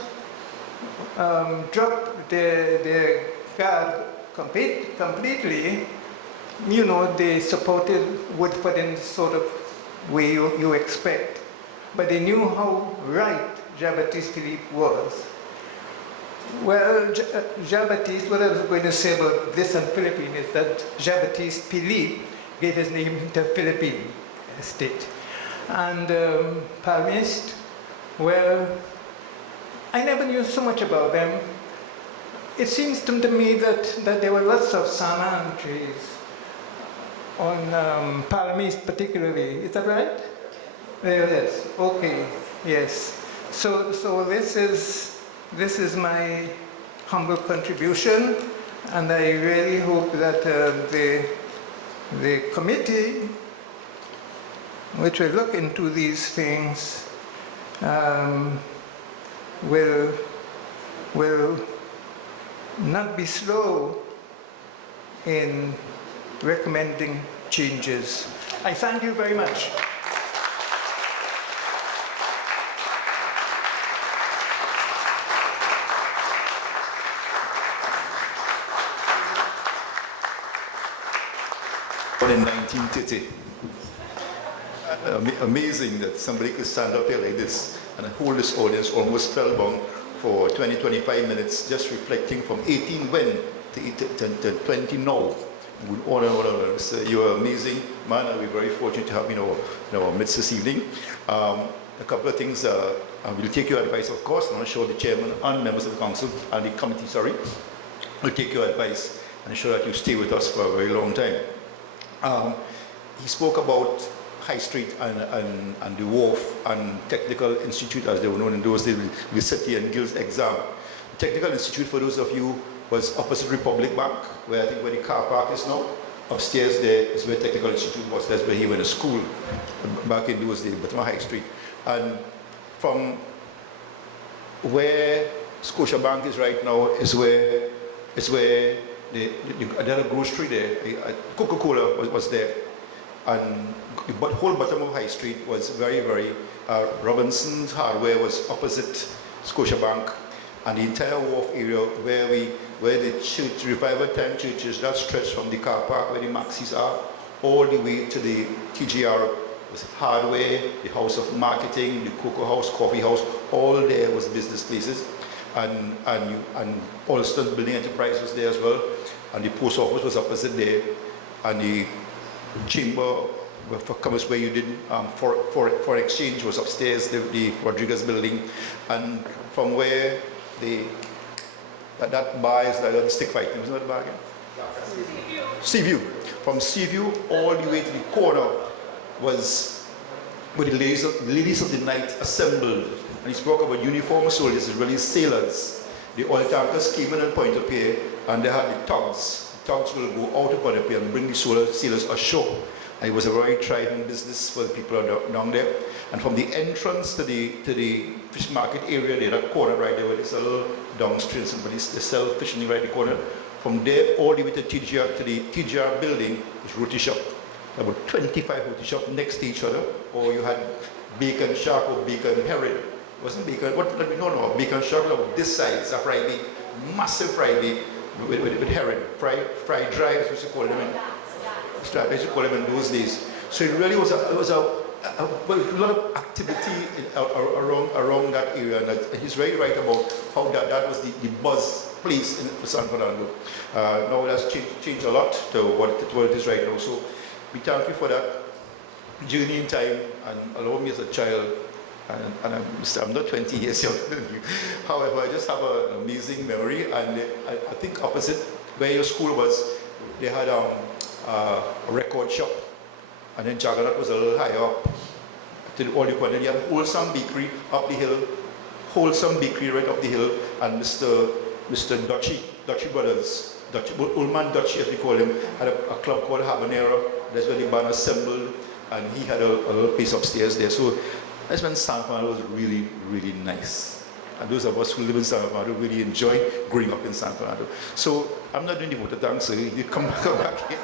drop their guard completely. You know, they supported Woodford in the sort of way you expect. But they knew how right Jean-Baptiste Philippe was. Well, Jean-Baptiste, what I was going to say about this and Philippine is that Jean-Baptiste Philippe gave his name to Philippine state. And Palmist, well, I never knew so much about them. It seems to me that there were lots of saman trees on Palmist particularly. Is that right? There it is. Okay, yes. So this is my humble contribution, and I really hope that the committee, which will look into these things, will not be slow in recommending changes. I thank you very much. In 1930. Amazing that somebody could stand up here like this and hold this audience almost spellbound for 20-25 minutes, just reflecting from 18 when to 20 now. On. So you're amazing, man, and we're very fortunate to have you in our midst this evening. A couple of things, I will take your advice, of course, and I'm sure the chairman and members of the council and the committee, will take your advice and ensure that you stay with us for a very long time. He spoke about High Street and the Wharf and Technical Institute, as they were known in those days, the City and Guilds exam. Technical Institute, for those of you, was opposite Republic Bank, where I think where the car park is now. Upstairs there is where Technical Institute was. That's where he went to school back in those days, but on High Street. And from where Scotiabank is right now is where the other grocery there, Coca-Cola was there, and the whole bottom of High Street was very, very, Robinson's Hardware was opposite Scotiabank, and the entire wharf area where the church, revival time churches, that stretched from the car park where the Maxis are, all the way to the TGR was hardware, the house of marketing, the cocoa house, coffee house, all there was business places. And Alston's Building Enterprise was there as well, and the post office was opposite there, and the chamber for commerce where you did for exchange was upstairs, the Rodriguez building, and from where that bar is the stick fighting, wasn't that bar again? Seaview. From Seaview all the way to the corner was where the ladies of the night assembled. And he spoke about uniformed soldiers, really sailors. The oil tankers came in and Point of Pier, and they had the tugs. The tugs will go out of Point of Pier and bring the sailors ashore. And it was a very thriving business for the people down there. And from the entrance to the fish market area, there, that corner right there where they sell downstream, somebody they sell fishing right in the corner. From there all the way to the TGR building is roti shop. About 25 roti shops next to each other, or you had bacon shark or bacon herring. Wasn't bacon, no, bacon shark of this size, a fried beef, massive fried beef with herring, fried dry, as we used to call them in those days. So it really was a lot of activity around that area, and he's very right about how that was the buzz place for San Fernando. Now that's changed a lot to what it is right now. So we thank you for that journey in time, and allow me as a child, and I'm not 20 years younger than you. However, I just have an amazing memory, and I think opposite where your school was, they had a record shop, and then Juggernaut was a little higher up. All you had Wholesome Bakery up the hill, Wholesome Bakery right up the hill, and Mr. Dutchy Brothers, Ullman Dutchy as we call him, had a club called Habanero. That's where the band assembled, and he had a little place upstairs there. So that's when San Fernando was really, really nice. And those of us who live in San Fernando really enjoy growing up in San Fernando. So I'm not doing the voter thanks, so you come back here.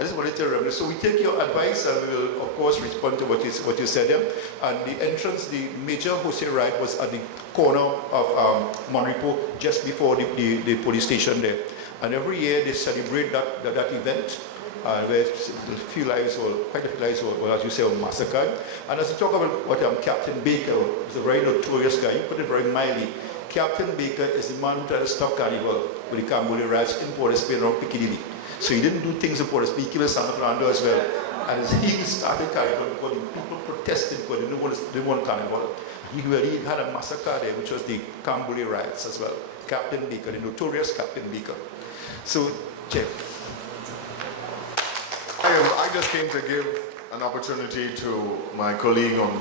I just wanted to remember. So we take your advice, and we will, of course, respond to what you said there. And the entrance, the major Jose ride was at the corner of Monrepo, just before the police station there. And every year they celebrate that event, where quite a few lives, or as you say, were massacred. And as you talk about what Captain Baker was, a very notorious guy, you put it very mildly. Captain Baker is the man who tried to stop carnival with the Cambodian rats in Port of Spain around Piccadilly. So he didn't do things in Port of Spain, he killed San Fernando as well. And he started carnival because the people protested because they didn't want carnival. He really had a massacre there, which was the Cambodian riots as well. Captain Baker, the notorious Captain Baker. So, Jeff. I just came to give an opportunity to my colleague on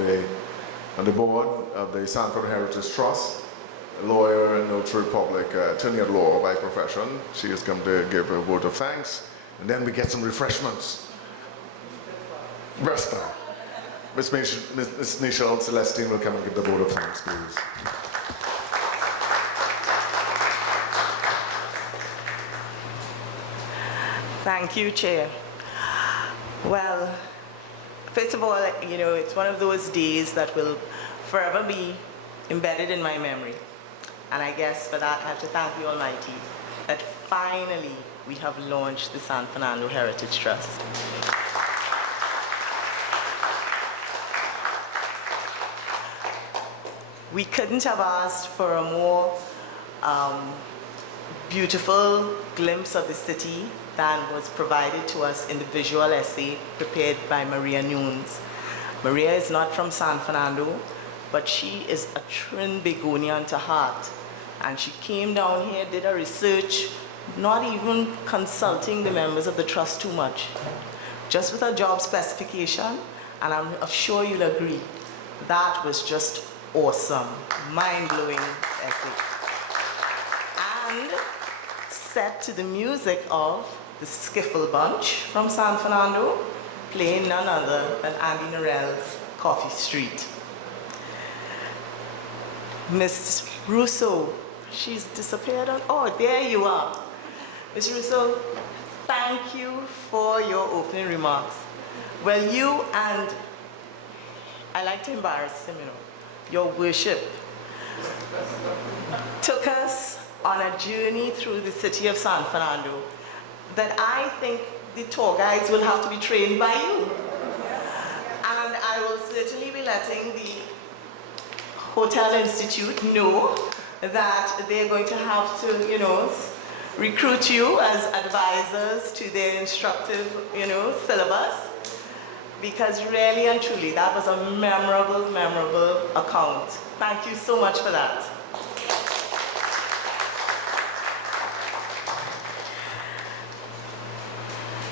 the board of the Sanford Heritage Trust, a lawyer and notary public, attorney at law by profession. She has come to give a vote of thanks, and then we get some refreshments. Breast now. Miss Nichelle Celestine will come and give the vote of thanks, please. Thank you, Chair. Well, first of all, it's one of those days that will forever be embedded in my memory. And I guess for that, I have to thank the Almighty that finally we have launched the San Fernando Heritage Trust. We couldn't have asked for a more beautiful glimpse of the city than was provided to us in the visual essay prepared by Maria Nunes. Maria is not from San Fernando, but she is a Trinbagonian to heart. And she came down here, did her research, not even consulting the members of the trust too much. Just with her job specification, and I'm sure you'll agree, that was just awesome, mind-blowing essay. And set to the music of the Skiffle Bunch from San Fernando, playing none other than Andy Narell's Coffee Street. Miss Russo. She's disappeared on, oh, there you are. Miss Russo, thank you for your opening remarks. Well, you and, I like to embarrass him, your worship took us on a journey through the city of San Fernando that I think the tour guides will have to be trained by you. And I will certainly be letting the Hotel Institute know that they're going to have to, recruit you as advisors to their instructive, syllabus. Because really and truly, that was a memorable account. Thank you so much for that.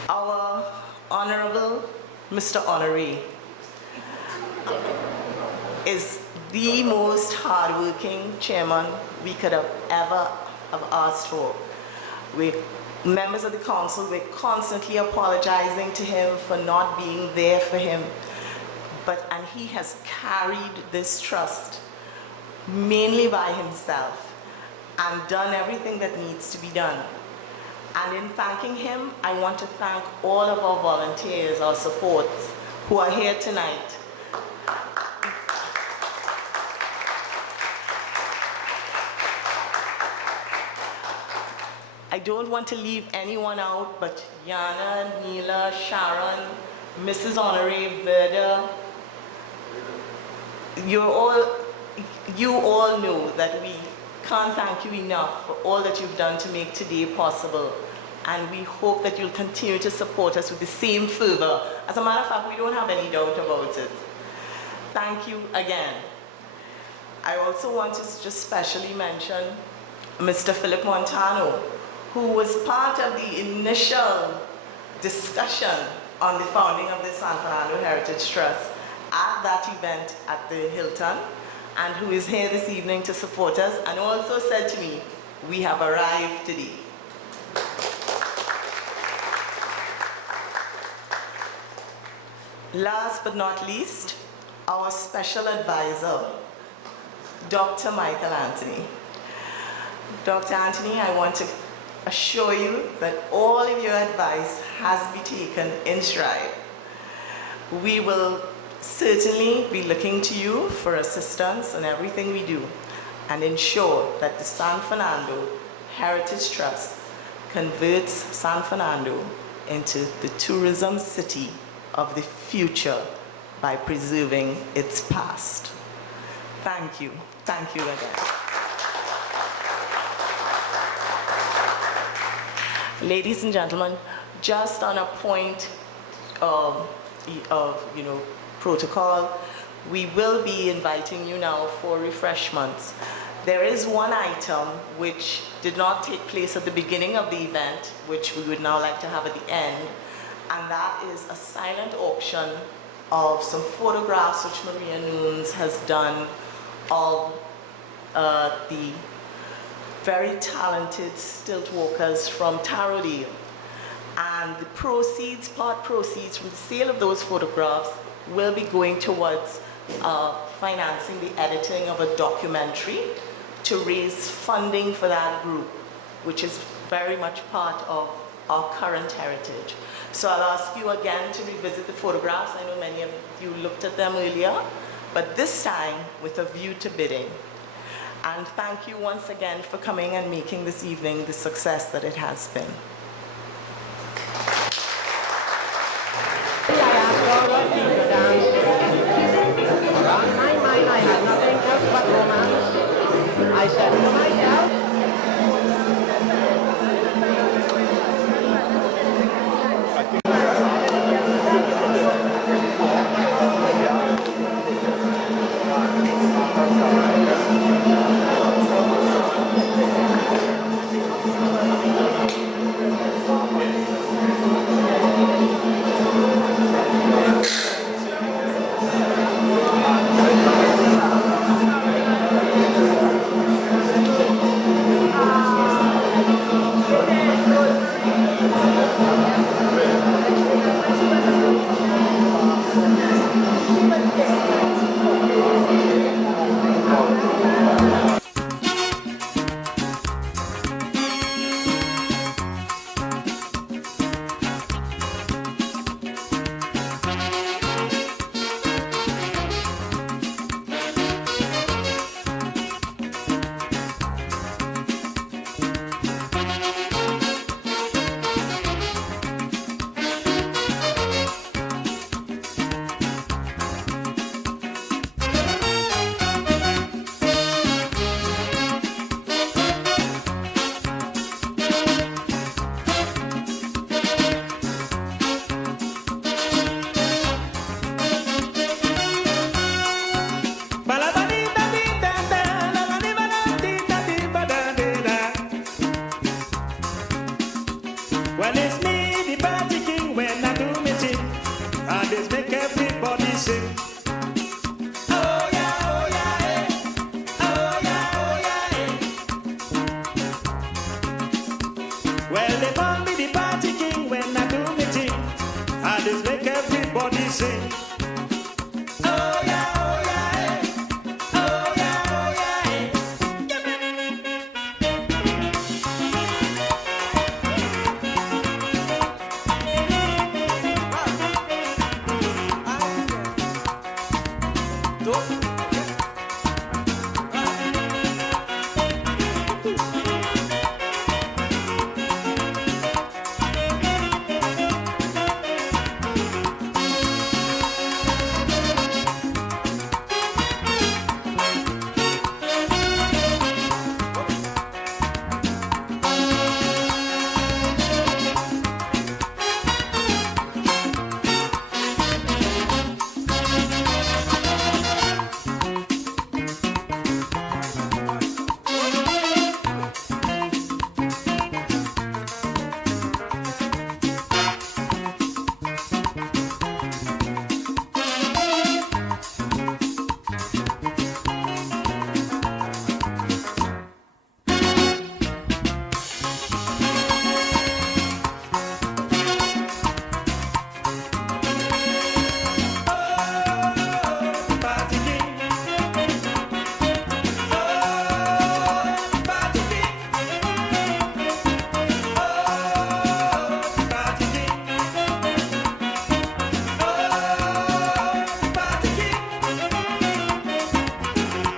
Our Honorable Mr. Honoré is the most hardworking chairman we could have ever have asked for. We members of the council were constantly apologizing to him for not being there for him. And he has carried this trust mainly by himself and done everything that needs to be done. And in thanking him, I want to thank all of our volunteers, our supports, who are here tonight. I don't want to leave anyone out, but Yana, Neela, Sharon, Mrs. Honoré, Verda, you all know that we can't thank you enough for all that you've done to make today possible. And we hope that you'll continue to support us with the same fervor. As a matter of fact, we don't have any doubt about it. Thank you again. I also want to just specially mention Mr. Philip Montano, who was part of the initial discussion on the founding of the San Fernando Heritage Trust at that event at the Hilton, and who is here this evening to support us, and also said to me, we have arrived today. Last but not least, our special advisor, Dr. Michael Anthony. Dr. Anthony, I want to assure you that all of your advice has been taken in stride. We will certainly be looking to you for assistance in everything we do and ensure that the San Fernando Heritage Trust converts San Fernando into the tourism city of the future by preserving its past. Thank you. Thank you again. Ladies and gentlemen, just on a point of protocol, we will be inviting you now for refreshments. There is one item which did not take place at the beginning of the event, which we would now like to have at the end, and that is a silent auction of some photographs which Maria Nunes has done of the very talented stilt walkers from Tarodale. And the proceeds, part proceeds from the sale of those photographs will be going towards financing the editing of a documentary to raise funding for that group, which is very much part of our current heritage. So I'll ask you again to revisit the photographs. I know many of you looked at them earlier, but this time with a view to bidding. And thank you once again for coming and making this evening the success that it has been. On my mind, I had nothing else but romance. I said to myself, sing. Oh yeah, oh yeah, eh. Oh yeah, oh yeah, eh. Well, they call me the party king when I do me thing. I just make everybody sing. Oh yeah, oh yeah, eh. Oh yeah, oh yeah, eh.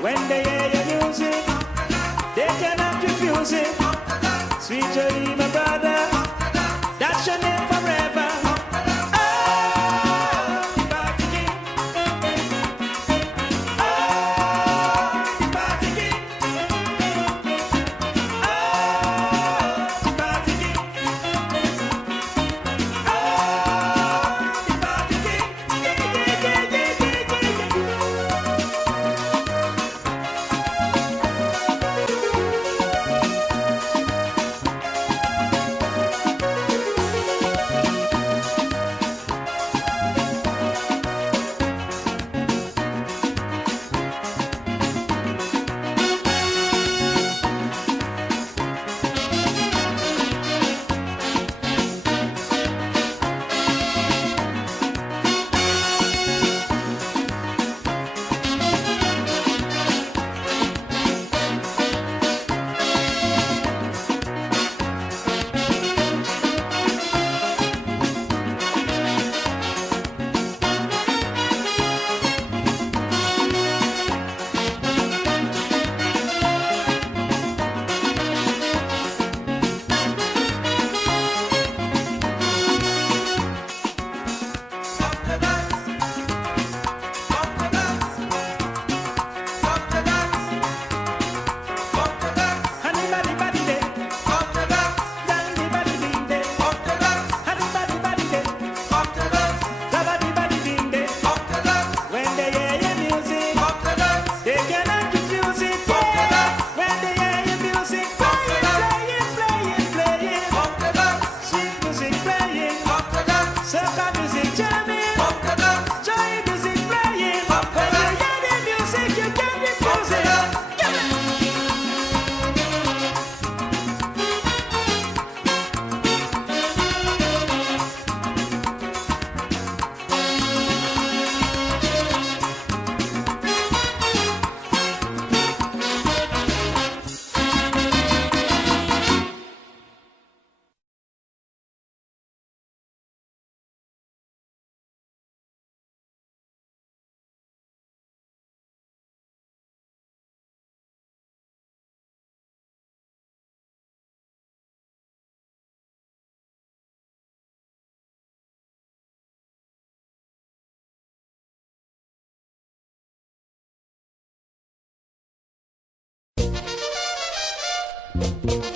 When they hear your music, they cannot refuse it. Sweet Jolie, my brother, that's your name forever. Oh, the party king. Oh, the party king. Oh, the party king. Oh, the party king. Yeah, yeah, yeah, yeah, yeah, yeah, yeah.